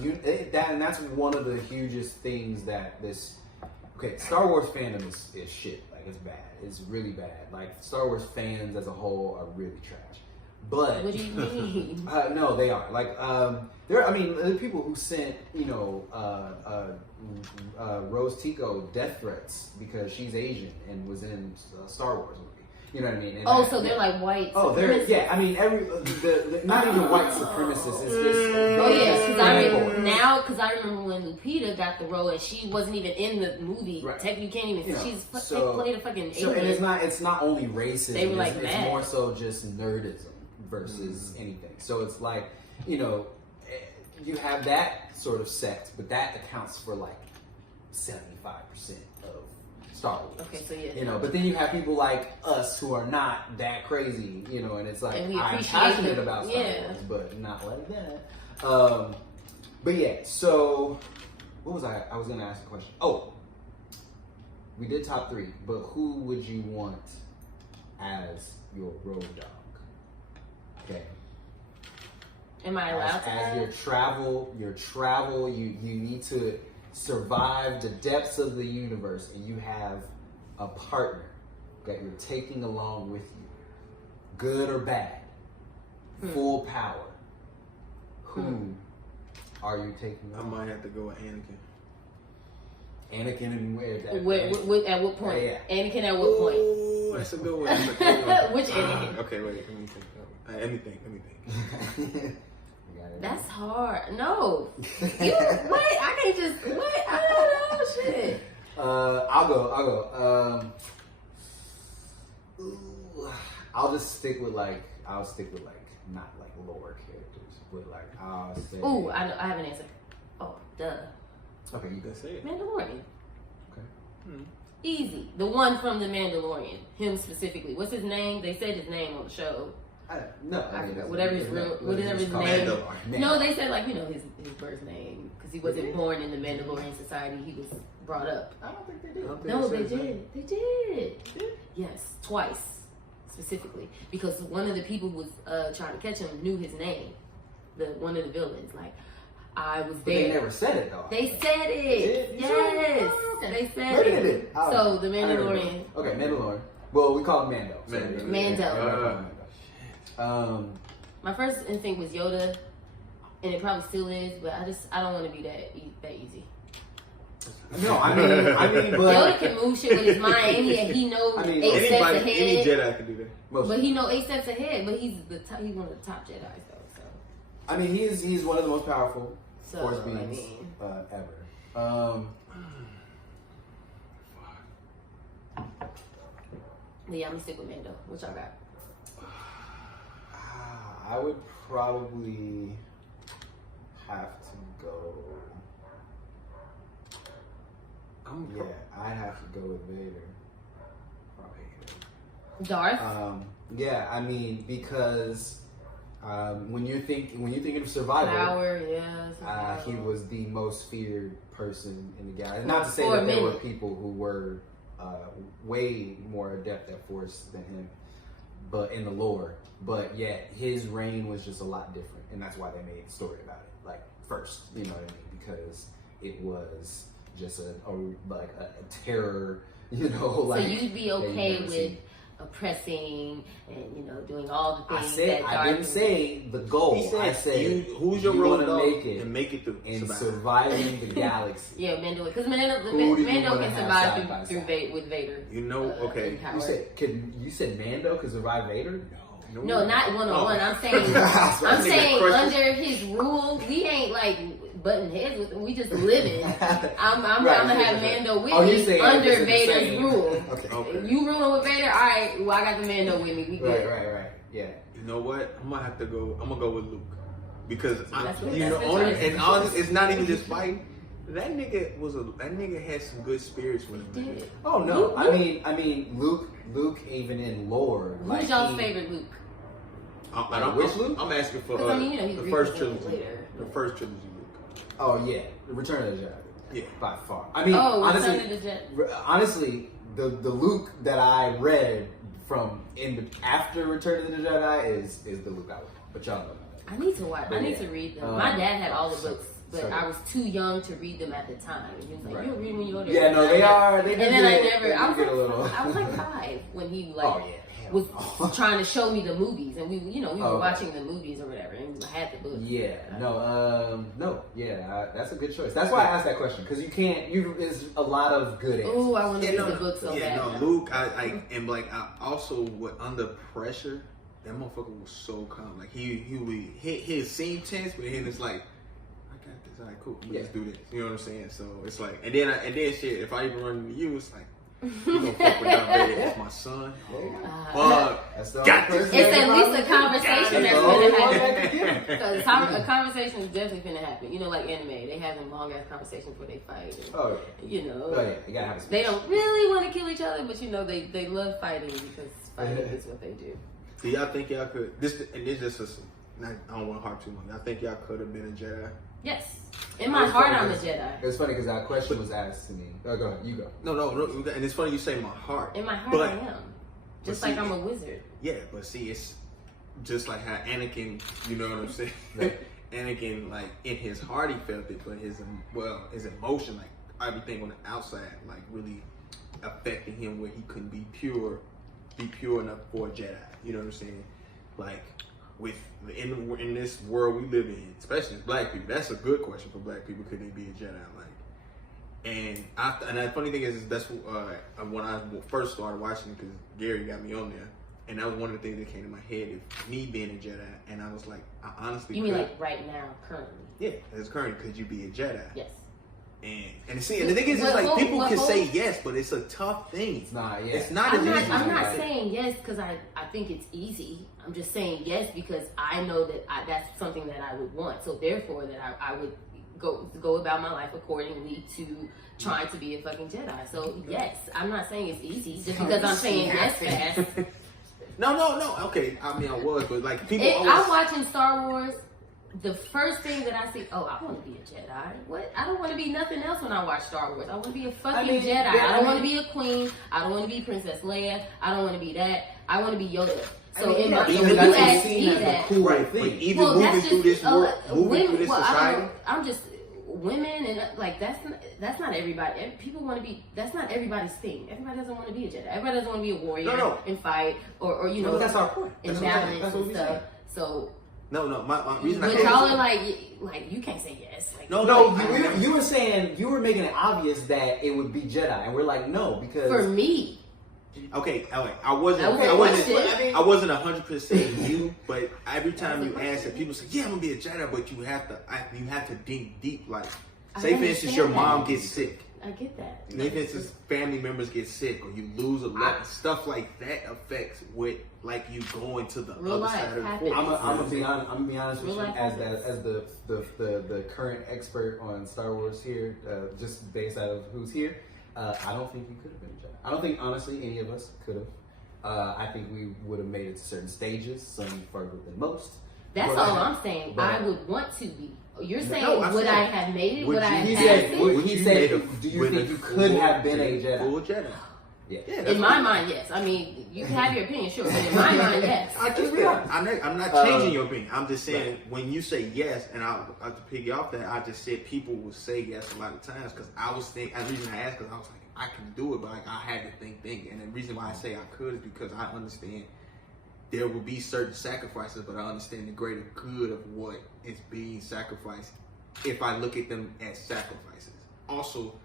that's one of the hugest things that this. Okay, Star Wars fandom is shit. Like it's bad. It's really bad. Like Star Wars fans as a whole are really trash. But what do you mean? No, they are. Like there are people who sent Rose Tico death threats because she's Asian and was in a Star Wars movie. You know what I mean? And so they're like white. Oh, they're I mean not even white supremacists. It's just because I remember when Lupita got the role and she wasn't even in the movie. Right. Technically, you can't even. She's played a fucking alien. And it's not only racism. They were like it's mad. more so just nerdism versus anything. So it's like you have that sort of sect, but that accounts for like 75% of Star Wars. Okay, so yeah. But then you have people like us who are not that crazy, and it's like I'm passionate about Star Wars, but not like that. But yeah, so what was I was gonna ask a question. Oh, we did top 3, but who would you want as your road dog? Okay. Am I allowed to? As your travel, you need to survive the depths of the universe, and you have a partner that you're taking along with you, good or bad, full power. Who are you taking along? I might have to go with Anakin. Anakin and where? At what point? Yeah. Anakin at what point? Oh, that's a good one. Which Anakin? Okay, wait. Let me think. Anything. That's hard. No. What? I can't just. What? I don't know. Shit. I'll go. I'll stick with not like lower characters, but like I'll say. Ooh, I have an answer. Oh, duh. Okay, you can say it. Mandalorian. Okay. Easy. The one from the Mandalorian. Him specifically. What's his name? They said his name on the show. I forgot. Whatever his name. No, they said his birth name because he wasn't born in the Mandalorian society. He was brought up. I don't think they did. No, they did. They did. Yes, twice specifically because one of the people was trying to catch him knew his name. One of the villains, like I was there. They never said it though. They said it. Yes, they said Maybe it. They did. So the Mandalorian. Okay, Mandalorian. Well, we call him Mando. Mando. My first instinct was Yoda, and it probably still is, but I don't want to be that easy. No, I mean, but Yoda can move shit with his mind, and he knows 8 steps ahead. Any Jedi can do that. But he knows 8 steps ahead. But he's one of the top Jedi's though. So I mean, he's one of the most powerful Force beings ever. Yeah, I'm gonna stick with Mando. What y'all got? I would probably have to go. I'd have to go with Vader. Probably. Darth. Yeah, I mean because when you're thinking of survival, power, he was the most feared person in the galaxy. Not to say that there were people who were way more adept at Force than him, but in the lore. But yet his reign was just a lot different, and that's why they made a story about it. Like first, you know what I mean? Because it was just a terror, So you'd be okay with oppressing and doing all the things. I didn't say the goal. I said who's your road dog and make it through and surviving the galaxy. Yeah, Mando, because Mando can survive with Vader. Okay. You said Mando could survive Vader? No, not one-on-one. I'm saying under his rule, we ain't like butting heads with him. We just living. I'm gonna have Mando with me under Vader's rule. Okay. You ruling with Vader? All right. Well, I got the Mando with me. We good. Right. Yeah. You know what? I'm gonna go with Luke because honestly, it's not even just fighting. That nigga had some good spirits with him. Oh no! Luke? I mean, Luke even in lore. Who's y'all's favorite Luke? Which Luke? I'm asking for the first trilogy. The first trilogy Luke. Oh yeah, Return of the Yeah. by far. I mean, honestly, the Luke that I read from after Return of the Jedi is the Luke I would. But y'all know that. I need to watch. I need to read them. My dad had all the books, but I was too young to read them at the time. And he was like, "You'll read when you're older." Yeah, no, they are. They and then I was like 5 when he was trying to show me the movies, and we were watching the movies or whatever, and I had the books. Yeah, that's a good choice. That's why I asked that question, because there's a lot of good answers. Oh, I want to read the book so bad. Yeah, no, Luke, I am like, I also was under pressure. That motherfucker was so calm. Like he would his seemed tense, but then it's like, I got this. All right, cool. Let's do this. You know what I'm saying? So it's like, and then shit. If I even run into you, it's like, you gonna fuck with Darth Vader as my son? That's the got this. It's at least a conversation that's gonna happen. A conversation is definitely gonna happen. You know, like anime, they have them long ass conversations before they fight. And, you gotta have they don't really want to kill each other, but they love fighting because fighting is what they do. Do y'all think y'all could? I don't want to harp too much. I think y'all could have been a Jedi. Yes, in my heart, I'm a Jedi. It's funny because that question was asked to me. Oh, go ahead. You go. No. And it's funny you say my heart. In my heart, I am. Just like I'm a wizard. Yeah, but see, it's just like how Anakin. You know what I'm saying? Right. Anakin, like in his heart, he felt it, but his emotion, like everything on the outside, like really affecting him where he couldn't be pure enough for a Jedi. You know what I'm saying? Like in this world we live in, especially as black people, that's a good question for black people. Could they be a Jedi? And the funny thing is that's when I first started watching it, because Gary got me on there, and that was one of the things that came to my head, if me being a Jedi, and I was like, I honestly. You mean like right now, currently? Yeah, as currently, could you be a Jedi? Yes. And see, the thing is, like people can say yes, but it's a tough thing. It's not. Yeah. It's not as easy. I'm not saying yes because I think it's easy. I'm just saying yes because I know that that's something that I would want. So therefore, that I would go about my life accordingly to trying to be a fucking Jedi. So yes, I'm not saying it's easy just because I'm saying yes fast. No. Okay, I mean I was, but like people. I'm watching Star Wars. The first thing that I see, I want to be a Jedi. What? I don't want to be nothing else when I watch Star Wars. I want to be a fucking Jedi. I don't want to be a queen. I don't want to be Princess Leia. I don't want to be that. I want to be Yoda. So when you ask me that, cool thing. But even moving through this world, moving through this society, I'm just women and like that's not everybody. People want to be. That's not everybody's thing. Everybody doesn't want to be a Jedi. Everybody doesn't want to be a warrior and fight or But that's our point. And balance and stuff. So. No. My reason. But y'all are like you can't say yes. Like, no. You were saying you were making it obvious that it would be Jedi, and we're like no because for me. Okay, I wasn't 100% you, but every time you ask it, people say, "Yeah, I'm gonna be a Jedi," but you have to dig deep. Like, say for instance, your mom gets sick. I get that. Say for instance, family members get sick, or you lose a lot. Stuff like that affects what, like you going to the real other side of the happens. force. I'm gonna be honest with you as happens. the current expert on Star Wars here, just based out of who's here. I don't think you could have been a Jedi. I don't think honestly any of us could have. I think we would have made it to certain stages, some further than most. That's all I'm saying. I would want to be. You're saying would I have made it? Would I have passed it? He said, do you think you could have been a Jedi? Full Jedi. Yeah. In my mind, yes. I mean, you can have your opinion, sure, but in my mind, yes. I'm not changing your opinion. I'm just saying when you say yes, and I'll to piggy off that, I just said people will say yes a lot of times because I was thinking. And the reason I asked because I was like, I can do it, but like I had to think. And the reason why I say I could is because I understand there will be certain sacrifices, but I understand the greater good of what is being sacrificed if I look at them as sacrifices. Also,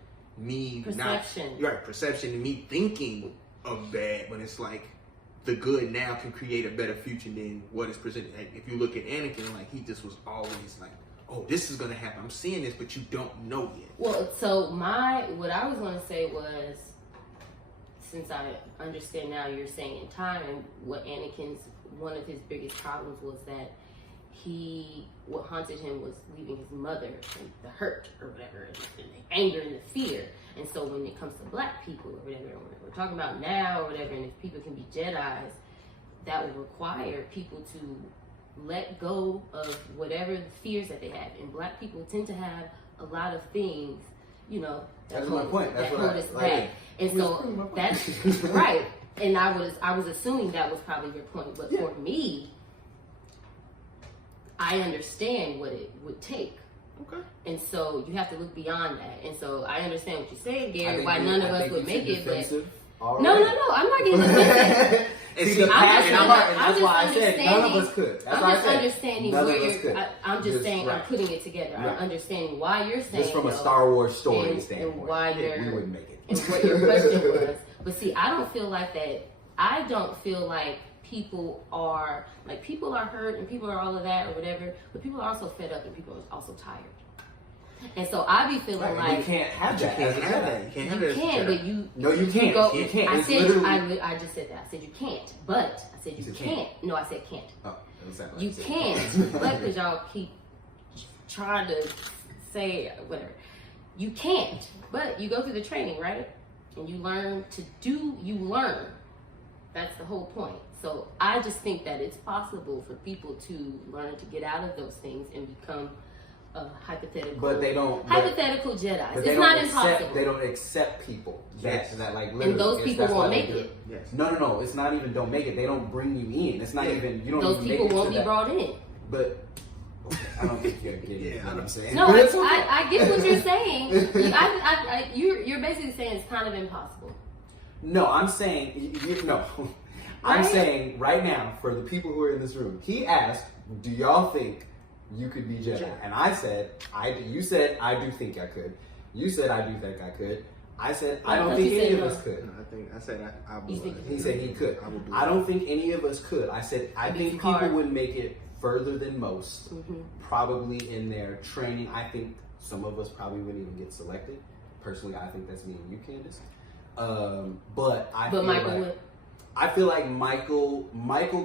perception and me thinking of bad, but it's like the good now can create a better future than what is presented. Like, if you look at Anakin, like he just was always like, oh, this is gonna happen. I'm seeing this, but you don't know yet. Well, so what I was gonna say was, since I understand now you're saying in time, and what Anakin's one of his biggest problems was that what haunted him was leaving his mother and the hurt or whatever, and the anger and the fear. And so when it comes to black people or whatever, we're talking about now or whatever, and if people can be Jedis, that will require people to let go of whatever the fears that they have. And black people tend to have a lot of things you know, That's my point. That's that what hold us I back. like. And so that's right. And I was assuming that was probably your point. But for me, I understand what it would take. Okay. And so you have to look beyond that. And so I understand what you're saying, Gary, why none of us would make it. But no, I'm not getting defensive. And see, that's why I said none of us could. That's I'm just understanding where you're. I'm just saying, right. I'm putting it together. Right. I'm understanding why you're saying. Just from a Star Wars story and standpoint, why we wouldn't make it. And what your question was. But see, I don't feel like that. I don't feel like people are hurt and people are all of that or whatever. But people are also fed up and people are also tired. And so I be feeling like you can't have that. You can't have that. You can't have that. You can, but you. No, you can't. You can't. I It's said literally- I just said that. I said you can't, but I said you can't. No, I said can't. Oh, exactly. You can't, but because y'all keep trying to say whatever. You can't, but you go through the training, right? And you learn to do. You learn. That's the whole point. So I just think that it's possible for people to learn to get out of those things and become hypothetical. But they don't. Hypothetical Jedi. But It's not impossible. They don't accept people. That like literally. And those people won't make it. Yes. No. It's not even don't make it. They don't bring you in. It's not even. You don't. Those even people make it won't to be that. brought in. But I don't think you're getting Yeah, what I'm saying. No, But it's okay. I get what you're saying. You're basically saying it's kind of impossible. No, I'm saying no. I'm Right? saying right now for the people who are in this room. He asked, "Do y'all think you could be Jedi?" Jedi. And I said, You said I do think I could. You said I do think I could. I said I don't thought think you any said of no. us could. I said I You would. think He said he could. I would do I it. don't think any of us could. I said I It'd be think too people hard. would make it further than most. Mm-hmm. Probably in their training. I think some of us probably wouldn't even get selected. Personally, I think that's me and you, Candace. But feel Michael like, would. I feel like Michael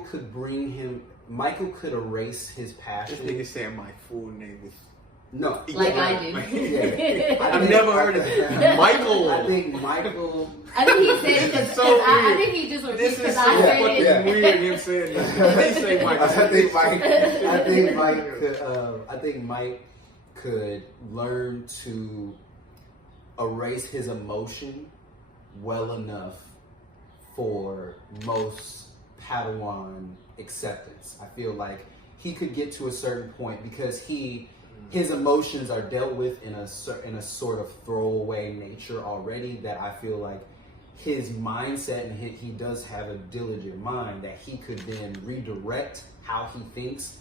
could bring him. Michael could erase his This passion. nigga saying my full name is. No, Like I do. Yeah. I've never heard of it. Michael. I think Michael. I think he said it because So I weird. think he just was This is because so I heard fucking it. weird. Him saying that. He say Michael. I think Mike could learn to erase his emotion well enough for most Padawan acceptance. I feel like he could get to a certain point because his emotions are dealt with in a sort of throwaway nature already, that I feel like his mindset, and he does have a diligent mind, that he could then redirect how he thinks,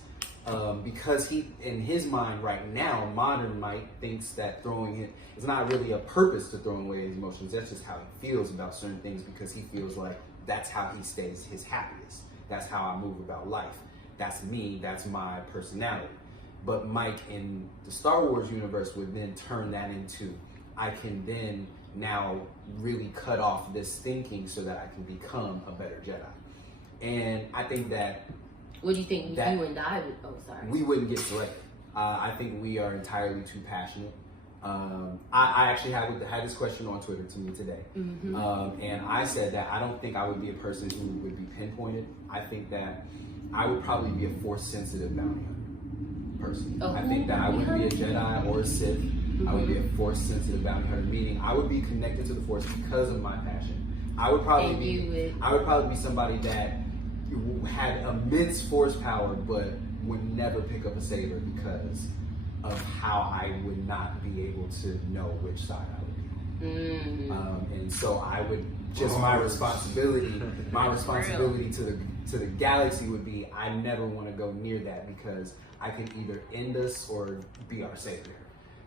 because he, in his mind right now, modern Mike thinks that throwing it is not really a purpose to throwing away his emotions. That's just how he feels about certain things, because he feels like that's how he stays his happiest. That's how I move about life. That's me. That's my personality. But Mike in the Star Wars universe would then turn that into, I can then now really cut off this thinking so that I can become a better Jedi. And I think that What do you think that you and I would? Oh, sorry. we wouldn't get selected. I think we are entirely too passionate. I actually had this question on Twitter to me today. Mm-hmm. And I said that I don't think I would be a person who would be pinpointed. I think that I would probably be a Force-sensitive bounty hunter person. I think that I wouldn't be a Jedi or a Sith. Mm-hmm. I would be a Force-sensitive bounty hunter, meaning I would be connected to the Force because of my passion. I would probably be somebody that had immense Force power, but would never pick up a saber because of how I would not be able to know which side I would be on. Mm-hmm. And so I would just my responsibility to the galaxy would be, I never want to go near that because I could either end us or be our savior.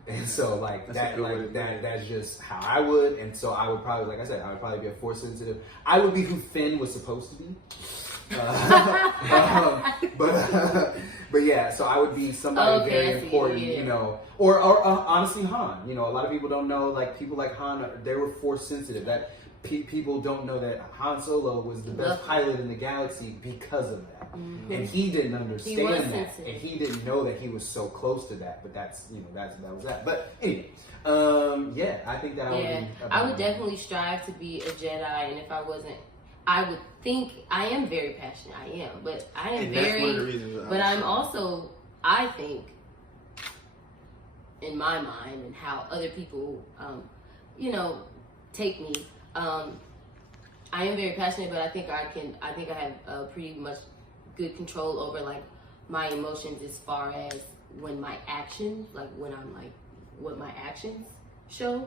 And so that's just how I would. And so I would probably, like I said, I would probably be a Force sensitive. I would be who Finn was supposed to be. But yeah, so I would be somebody very important, you know, or honestly Han. You know, a lot of people don't know, like people like Han, they were Force sensitive. That people don't know that Han Solo was the best pilot in the galaxy because of that, and he didn't understand that, sensitive. and he didn't know that he was so close to that. But that was that. But anyway, yeah, I think that I would definitely strive to be a Jedi, and if I wasn't, I would think I am very passionate. I am, but I am and that's one of the reasons but I'm also, I think, in my mind and how other people, take me. I am very passionate, but I think I have pretty much good control over like my emotions as far as when my actions, like when I'm like what my actions show.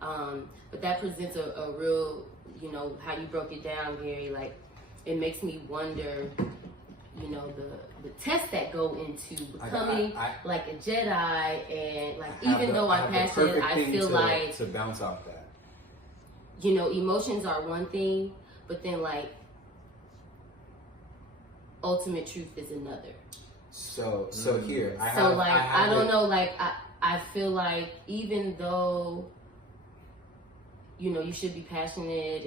But that presents a real, how you broke it down, Gary. Like it makes me wonder, the tests that go into becoming like a Jedi, and like even though I'm passionate, I feel like to bounce off that. Emotions are one thing, but then like ultimate truth is another. So here I don't know, like I feel like even though you should be passionate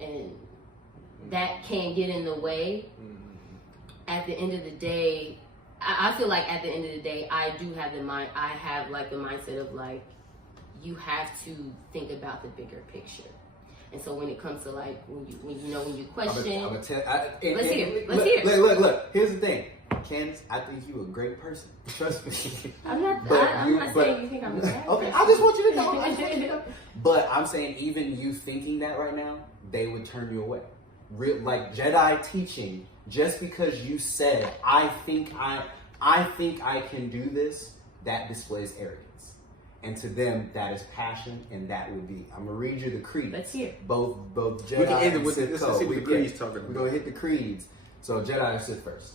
and that can get in the way. At the end of the day, I feel like at the end of the day, I have like the mindset of like, you have to think about the bigger picture. And so when it comes to like, when you question, let's hear it. Look, here's the thing. Candace, I think you a great person. Trust me. I'm not saying you think I'm a bad okay, person. I just want you to know. But I'm saying even you thinking that right now, they would turn you away. Like Jedi teaching, just because you said, I think I can do this, that displays arrogance. And to them, that is passion, and that would be. I'm gonna read you the creeds. Let's hear. Both Jedi We can end it and with Sith this. code. Let's see what the creeds talking about. We're gonna hit the creeds. So Jedi and Sith first.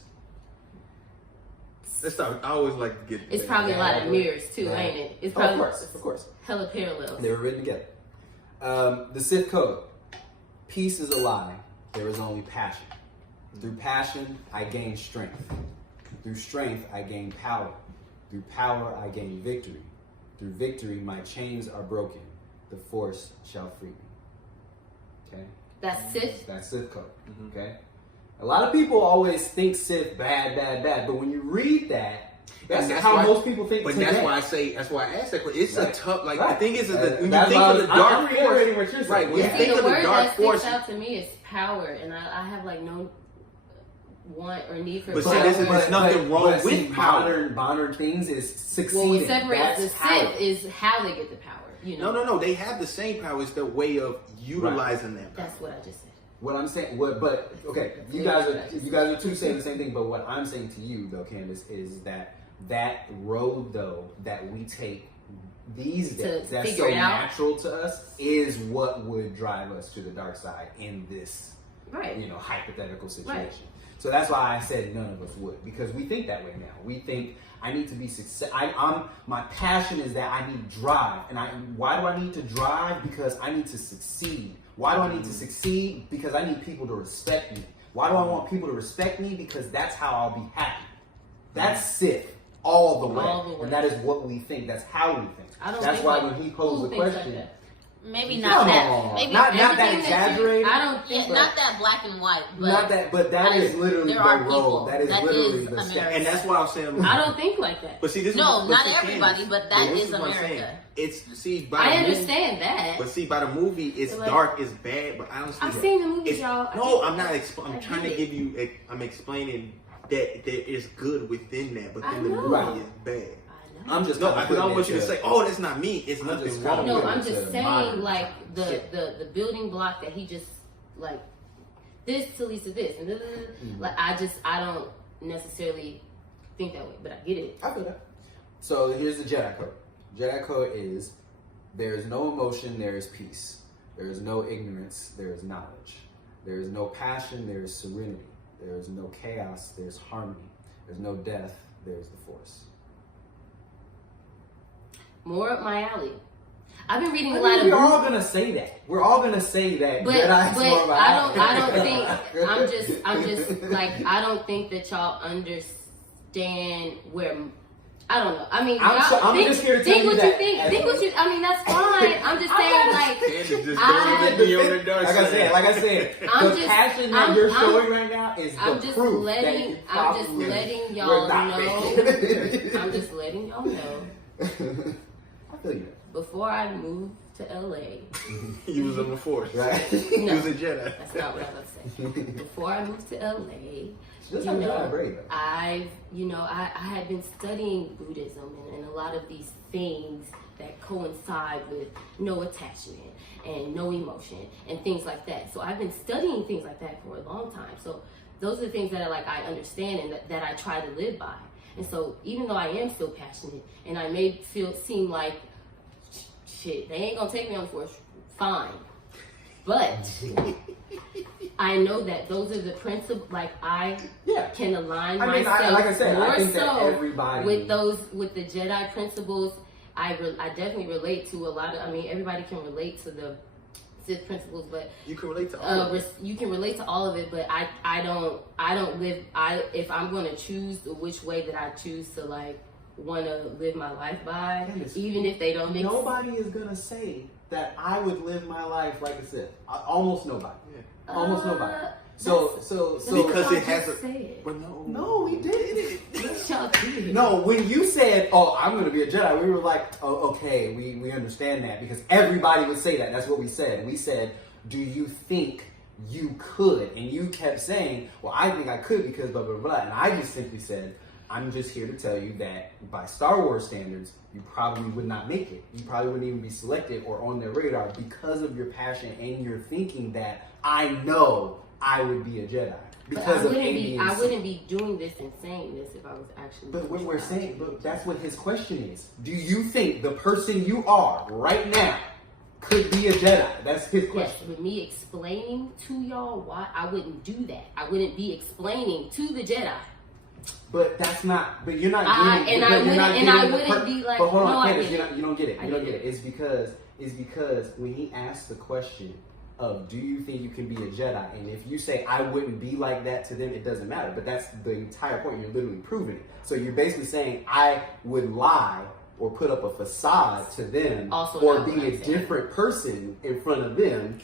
Let's start. I always like to get. It's probably a lot of mirrors too, ain't it? It's probably of course. hella parallels. They were written together. The Sith code. Peace is a lie. There is only passion. Through passion, I gain strength. Through strength, I gain power. Through power, I gain victory. Through victory, my chains are broken. The Force shall free me. Okay? That's Sith. That's Sith code. Okay? A lot of people always think Sith bad. But when you read that, that's how most people think. But today. that's why I asked that question. It's right. a tough. Like right. the thing is that when you That's think of the dark I'm reiterating what you're saying. right? When you See, think the of the word dark that force, sticks out to me is power, and I have like no want or need for But see, power. there's nothing wrong with power. Modern things is succeeding. Well, what separates the power. Sith is how they get the power. No. They have the same power. It's their way of utilizing that power. That's what I just said. What I'm saying, okay, you guys are two saying the same thing. But what I'm saying to you, though, Candace, is that road, though, that we take these days, that's so natural to us, is what would drive us to the dark side in this, hypothetical situation. Right. So that's why I said none of us would, because we think that way now. We think I need to be success. My passion is that I need drive, and why do I need to drive? Because I need to succeed. Why do I need to succeed? Because I need people to respect me. Why do I want people to respect me? Because that's how I'll be happy. That's Sith all the way. And that is what we think. That's how we think. That's why when he posed the question, maybe not that. Maybe not that exaggerated. I don't think not that black and white. But not that, but that is literally the road. That is literally the step. And that's why I'm saying I don't think like that. But see, this not is everybody, but that is America. I understand that. But see, by the movie, it's dark, it's bad. But I don't see. I've seen the movies, y'all. No, I'm not. I'm trying to give you. I'm explaining that there is good within that, but then the movie is bad. I'm just I don't want you to say, "Oh, that's not me." It's nothing wrong. No, I'm just saying, like the building block that he just like this to lead to this, and like I don't necessarily think that way, but I get it. I feel that. So here's the Jedi code. Jedi code is: there is no emotion, there is peace. There is no ignorance, there is knowledge. There is no passion, there is serenity. There is no chaos, there is harmony. There's no death, there is the Force. More up my alley. I've been reading a lot of. We're all gonna say that. We're all gonna say that. But I don't think. I'm just like I don't think that y'all understand where. I don't know. I mean, I'm just here to tell you that. Think what you. I mean, that's fine. I'm just saying, like I said, the passion that you're showing right now is the proof that you I'm just letting y'all know. I'm just letting y'all know. I feel you. Before I moved to LA. You was on the Force. Right? You No, was a Jedi. that's not what I was about to say. Before I moved to LA, Just you have know, Jedi braid, though. I had been studying Buddhism and a lot of these things that coincide with no attachment and no emotion and things like that. So I've been studying things like that for a long time. So those are the things that I understand and that I try to live by. And so even though I am still passionate and I may seem like shit, they ain't gonna take me on the Force, fine. But I know that those are the principles. Like I can align myself like I said, more I think that so everybody with the Jedi principles. I definitely relate to a lot of. I mean, everybody can relate to the Sith principles, but you can relate to all of it. You can relate to all of it. But I don't live. If I'm going to choose which way that I choose to like want to live my life by, even if they don't. Nobody is gonna say that I would live my life like a Sith. Almost nobody. Yeah. Almost nobody. So because it has a. But no, he did. Y'all did. No, when you said, "Oh, I'm going to be a Jedi," we were like, "Oh, okay, we understand that," because everybody would say that. That's what we said. We said, "Do you think you could?" And you kept saying, "Well, I think I could because blah blah blah." And I just simply said, "I'm just here to tell you that by Star Wars standards, you probably would not make it. You probably wouldn't even be selected or on their radar because of your passion and your thinking that I know I would be a Jedi." Because I wouldn't be doing this and saying this if I was actually. But what we're saying, but that's what his question is. Do you think the person you are right now could be a Jedi? That's his question. Yes, with me explaining to y'all why I wouldn't do that. I wouldn't be explaining to the Jedi. But that's not. But you're not. I wouldn't be like. But hold on, no, Candace, you don't get it. You don't get it. It's because when he asked the question of do you think you can be a Jedi, and if you say I wouldn't be like that to them, it doesn't matter. But that's the entire point. You're literally proving it. So you're basically saying I would lie or put up a facade to them, also or be a different person in front of them.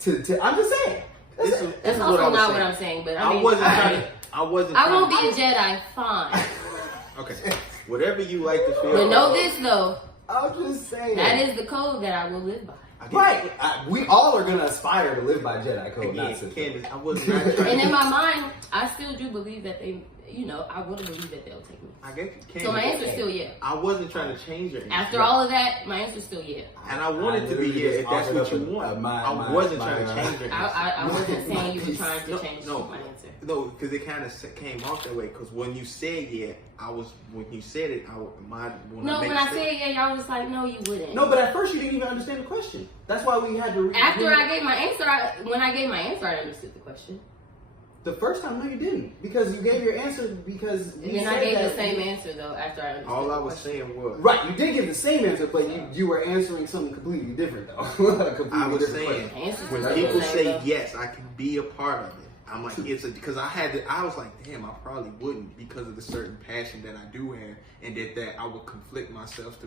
Okay. To I'm just saying. That's also not what I'm saying. But I wasn't trying. I won't be a Jedi. Fine. Okay. Whatever you like to feel. But know this though. I'm just saying. That is the code that I will live by. Right. We all are going to aspire to live by Jedi code. Again, Candace, I was not trying. And in my mind, I still do believe that they, I would believe that they'll take me. I get you, Candace. So my answer is still yeah. I wasn't trying to change your answer. After all of that, my answer is still yeah. And I wanted to be yeah if that's what you want. I wasn't trying to change your answer. I wasn't saying you were trying to change my answer. No, because it kind of came off that way. Because when you said yeah, when you said it, when I said yeah, y'all was like, no, you wouldn't. No, but at first you didn't even understand the question. That's why we had to. After I gave my answer, when I gave my answer, I understood the question. The first time, no, you didn't, because you gave your answer because. Then I gave the same answer though after I understood. All I was saying was right. You did give the same answer, but you were answering something completely different though. I was saying when people say yes, I can be a part of it. I'm like, because I was like, damn, I probably wouldn't because of the certain passion that I do have, and that I would conflict myself to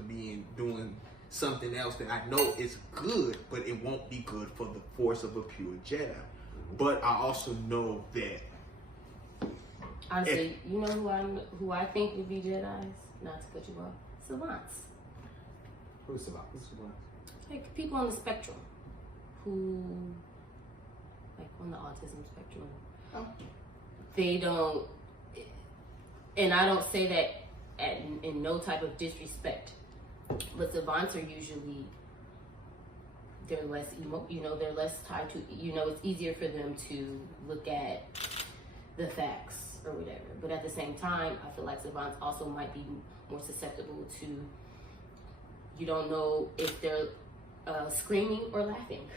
doing something else that I know is good, but it won't be good for the force of a pure Jedi. But I also know that. Honestly, you know who I think would be Jedi's? Not to put you off, savants. Who's savants? Like people on the spectrum who. Like on the autism spectrum, they don't, and I don't say that in no type of disrespect, but savants are usually they're less they're less tied to it's easier for them to look at the facts or whatever. But at the same time, I feel like savants also might be more susceptible to you don't know if they're screaming or laughing.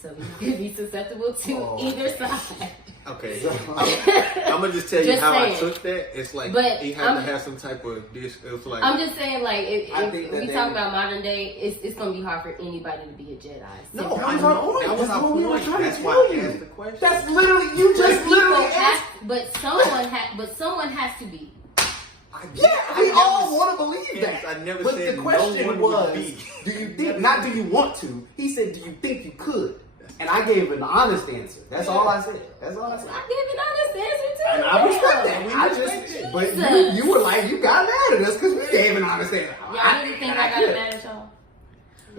So you could be susceptible to either side. Okay, I'm gonna just tell you how I took that. It's like you have to have some type of dish. It's like I'm just saying, like if we talk about modern day, it's gonna be hard for anybody to be a Jedi. No, that was our point. That's why I asked the question. That's literally you just literally asked. But someone has to be. Yeah, we all want to believe that. I never but said the question no one was, would be. do you think? Not do you want to? He said, do you think you could? And I gave an honest answer. That's all I said. That's all I said. I gave an honest answer too. And I respect that. But you were like, you got mad at us because we gave an honest answer. Y'all didn't think I got mad at y'all?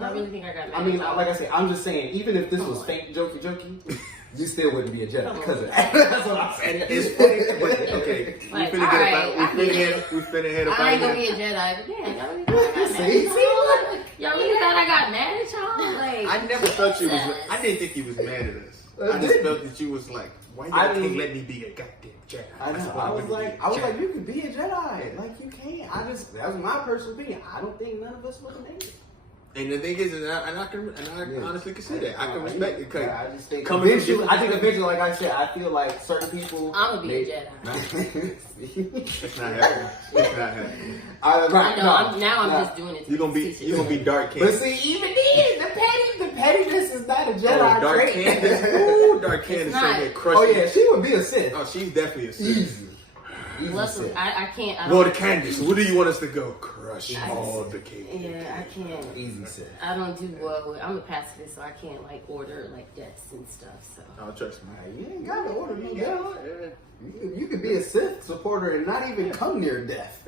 I really think I got mad. I mean, like I said, I'm just saying, even if this was fake jokey, you still wouldn't be a Jedi because of that. That's what I'm saying. It's funny, but okay. Like, We finna hit about I ain't gonna be a Jedi, but yeah, y'all really thought I got mad at y'all? Y'all really thought I got mad at y'all? Like, I never thought you was. I didn't think you was mad at us. I just felt that you was like, why y'all can't let me be a goddamn Jedi? I know. I was like, you could be a Jedi. Like, you can't. That was my personal opinion. I don't think none of us would have made it. And the thing is, I honestly can see that. I can respect it. Cause I just think coming eventually, like I said, I feel like certain people. I'm gonna be a Jedi. It's not happening. It's not happening. I know. I'm just doing it. You're gonna be Dark But Candace. see, even then, the pettiness is not a Jedi Dark trait. Candace. Ooh, Dark Candace not. gonna get crushed. Oh yeah, she would be a Sith. Oh, she's definitely a Sith. Easy Listen, Sith. I can't. I Lord don't- Candace, where do you want us to go? Crush all the cake. Yeah, I can't. Easy Sith. I don't do well with. I'm a pacifist, so I can't like order like deaths and stuff. So Oh, trust me. You ain't gotta order me death. You could be a Sith supporter and not even come near death.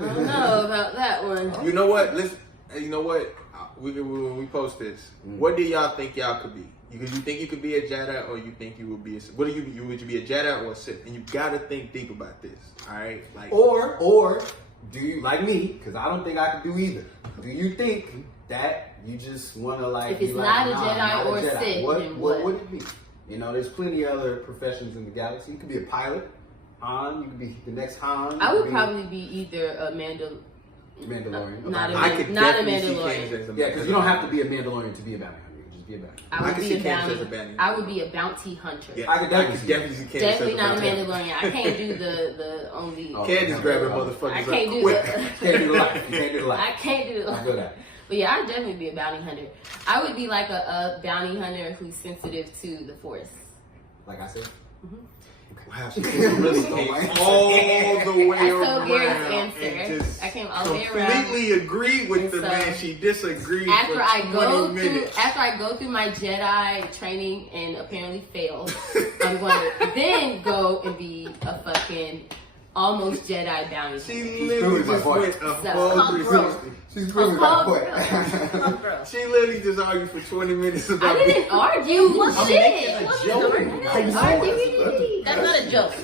I don't know about that one. You know what? You know what? When we post this, what do y'all think y'all could be? You think you could be a Jedi, or you think you would be a Sith? What do you would you be a Jedi or a Sith? And you gotta think deep about this. All right, like Or do you like me? Because I don't think I could do either. Do you think that you just want to like? If it's be like, not a nah, Jedi not or a Jedi. Sith, what then what what? would it be? You know, there's plenty of other professions in the galaxy. You could be a pilot, Han. You could be the next Han. I would probably be either a Mandalorian. Mandalorian. I could not a definitely see Mandalorian. Candace as a Yeah, because you don't have to be a Mandalorian to be a bounty hunter. You can just be a bounty hunter. I would could be see a Candace as a bounty. bounty I hunter. would be a bounty hunter. Yeah, I could definitely see definitely see Candace Definitely as a not a bounty hunter. Mandalorian. I can't do the only. Oh. Candace grabbing I motherfuckers can't up do quick. the. Can't do the life. You can't do the life. I can't do I feel the. that. But yeah, I'd definitely be a bounty hunter. I would be like a bounty hunter who's sensitive to the Force. Like I said. Wow, she really came all the way I told Gary's around answer. and just I came all the way around. completely agreed with And the so, man. She disagreed After for I 20 go through, minutes. after I go through my Jedi training and apparently fail, I'm going to then go and be a fucking almost Jedi bounty She hunter. literally just boy. went a So, whole come 360. She's proving my point. Oh, bro. She literally just argued for 20 minutes about I didn't argue. Well, I'm shit. making a What's joke. the argument? I didn't argue. That's not a joke.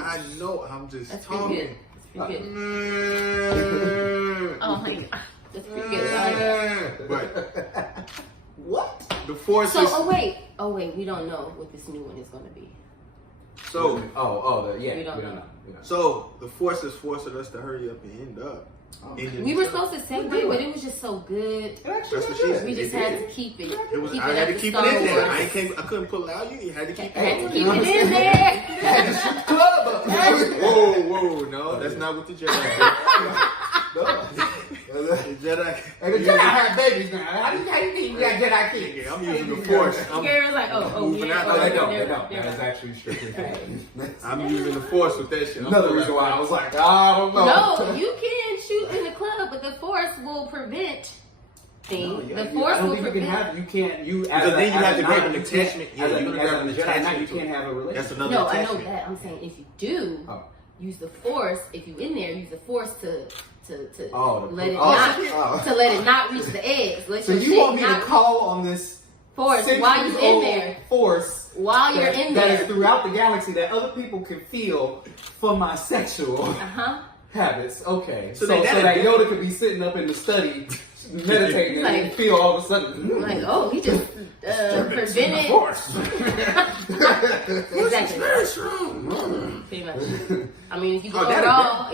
I know, I'm just That's pretty good. talking. That's pretty good. Mm. Oh my god. That's pretty good. I like that. But What? the Force So, is oh wait, we don't know what this new one is going to be. so. Yeah. We don't know. We don't know. So the Force is forcing us to hurry up and end up. We were supposed to segue, but it was just so good. It actually That's what is she good. said. We just It had did. to keep it. It was. keep I it had at to the keep Star it in there. Wars. I couldn't pull it out. You had to keep it. I had to in keep there. it in there. Club up. Whoa, no, that's not what the Jedi do. The Jedi. And the Jedi have babies now. How do you think you got Jedi kids? Yeah, I'm using the Force. Gary was like, moving out. No, they don't. they're- They don't. they're- That is actually strictly I'm using the Force with that shit. I'm another pulling reason why out. I was like, I don't know. No, you can shoot in the club, but the Force will prevent things. No, The I Force don't will think you can prevent. have. You can't. You Because then you have to grab an Knight, attachment. As Yeah, a you would grab an Jedi Knight, attachment. you to can't it. have a relationship. That's another No, I know attachment. that. I'm saying if you do use the Force, if you in there, use the Force to let it not reach the eggs. Let So your you shit want me to not call on this Force while you in there? Force While you're in that there. is throughout the galaxy that other people can feel for my sexual habits. Okay, so then that Yoda could be sitting up in the study meditating and Like- feel all of a sudden Like, oh, he just prevented. Force. Exactly. Very strong. Pretty much. I mean, if you go that'd raw,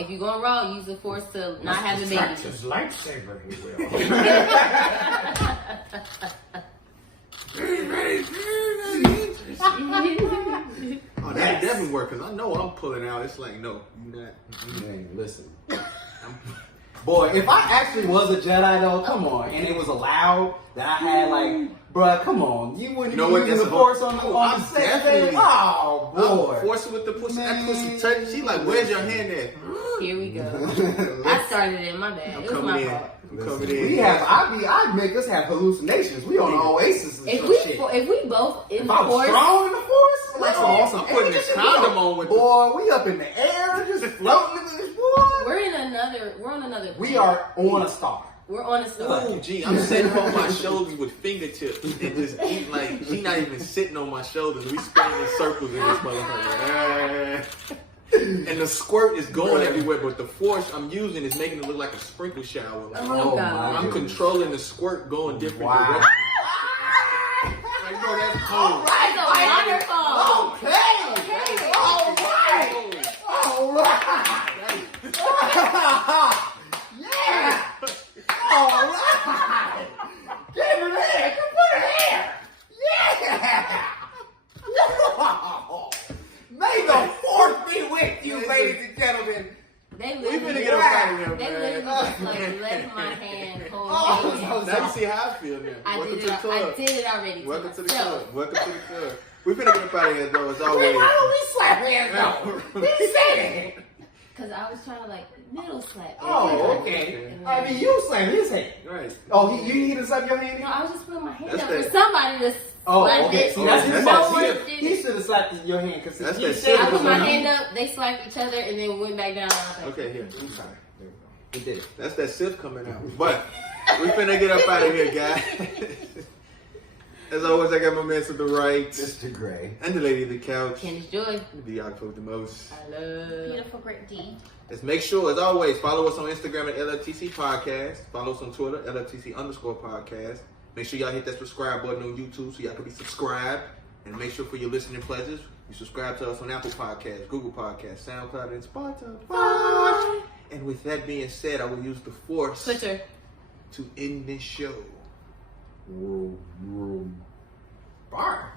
use the Force to not have a baby. His lightsaber, he will. Oh, that definitely work because I know I'm pulling out. It's like, no, you're not. Man, listen. Boy, if I actually was a Jedi though, come on, and it was allowed that I had like, bruh, come on, you wouldn't know be what, using that's the a- Force on the I'm set, definitely- baby. Oh boy. Forcing with the pussy. That pussy touch. She like, where's your hand at? Here we go. I started it. My bad. I'm It was coming my in. fault. I'm coming in. We have, I'd make us have hallucinations. We on Oasis and If shit. we both in If the I was Force, strong in the Force, That's awesome. I'm putting this condom on with the. boy, we up in the air, just floating in this boy. We're on another. We are on a star. We're on a star. Oh, gee, I'm sitting on my shoulders with fingertips and just eating like she not even sitting on my shoulders. We spinning in circles in this motherfucker. And the squirt is going everywhere, but the force I'm using is making it look like a sprinkle shower. Like, Oh, God. I'm controlling the squirt going different directions. Like, no, that's cold. That's a waterfall. Okay. All right. Yeah. All right. Get it in there. Come put it here. Yeah. May the fourth be with you, ladies and gentlemen. They We finna literally, get up out of here, they man. literally just like left my hand, hold my hand. Now you see how I feel now. I Welcome did to the it club. already. Welcome to the myself. club. Welcome to the club. We finna get up out of here though, as always. Why don't we slap hands though? He said it. Cause I was trying to like middle slap. Oh, okay. I mean, you slammed his hand. Right. Oh, you didn't slap your hand No, either? I was just putting my hand That's up that- for somebody to Oh, slap okay. it. See, that's his that's fault. No one that did He it. should have slapped your hand because That's he that said shit. I put my it was hand up, they slapped each other, and then went back down. Okay, here. I'm sorry. There we go. He did it. That's that sip coming out. But we finna get up out of here, guys. As always, I got my man to the right. Mr. Gray. And the lady of the couch. Candace Joy. The Octo the most. I love. Beautiful, great D. Let's make sure, as always, follow us on Instagram at LFTC Podcast. Follow us on Twitter, LFTC_podcast. Make sure y'all hit that subscribe button on YouTube so y'all can be subscribed. And make sure for your listening pleasures, you subscribe to us on Apple Podcasts, Google Podcasts, SoundCloud, and Spotify. And with that being said, I will use the force Twitter. to end this show. Bar.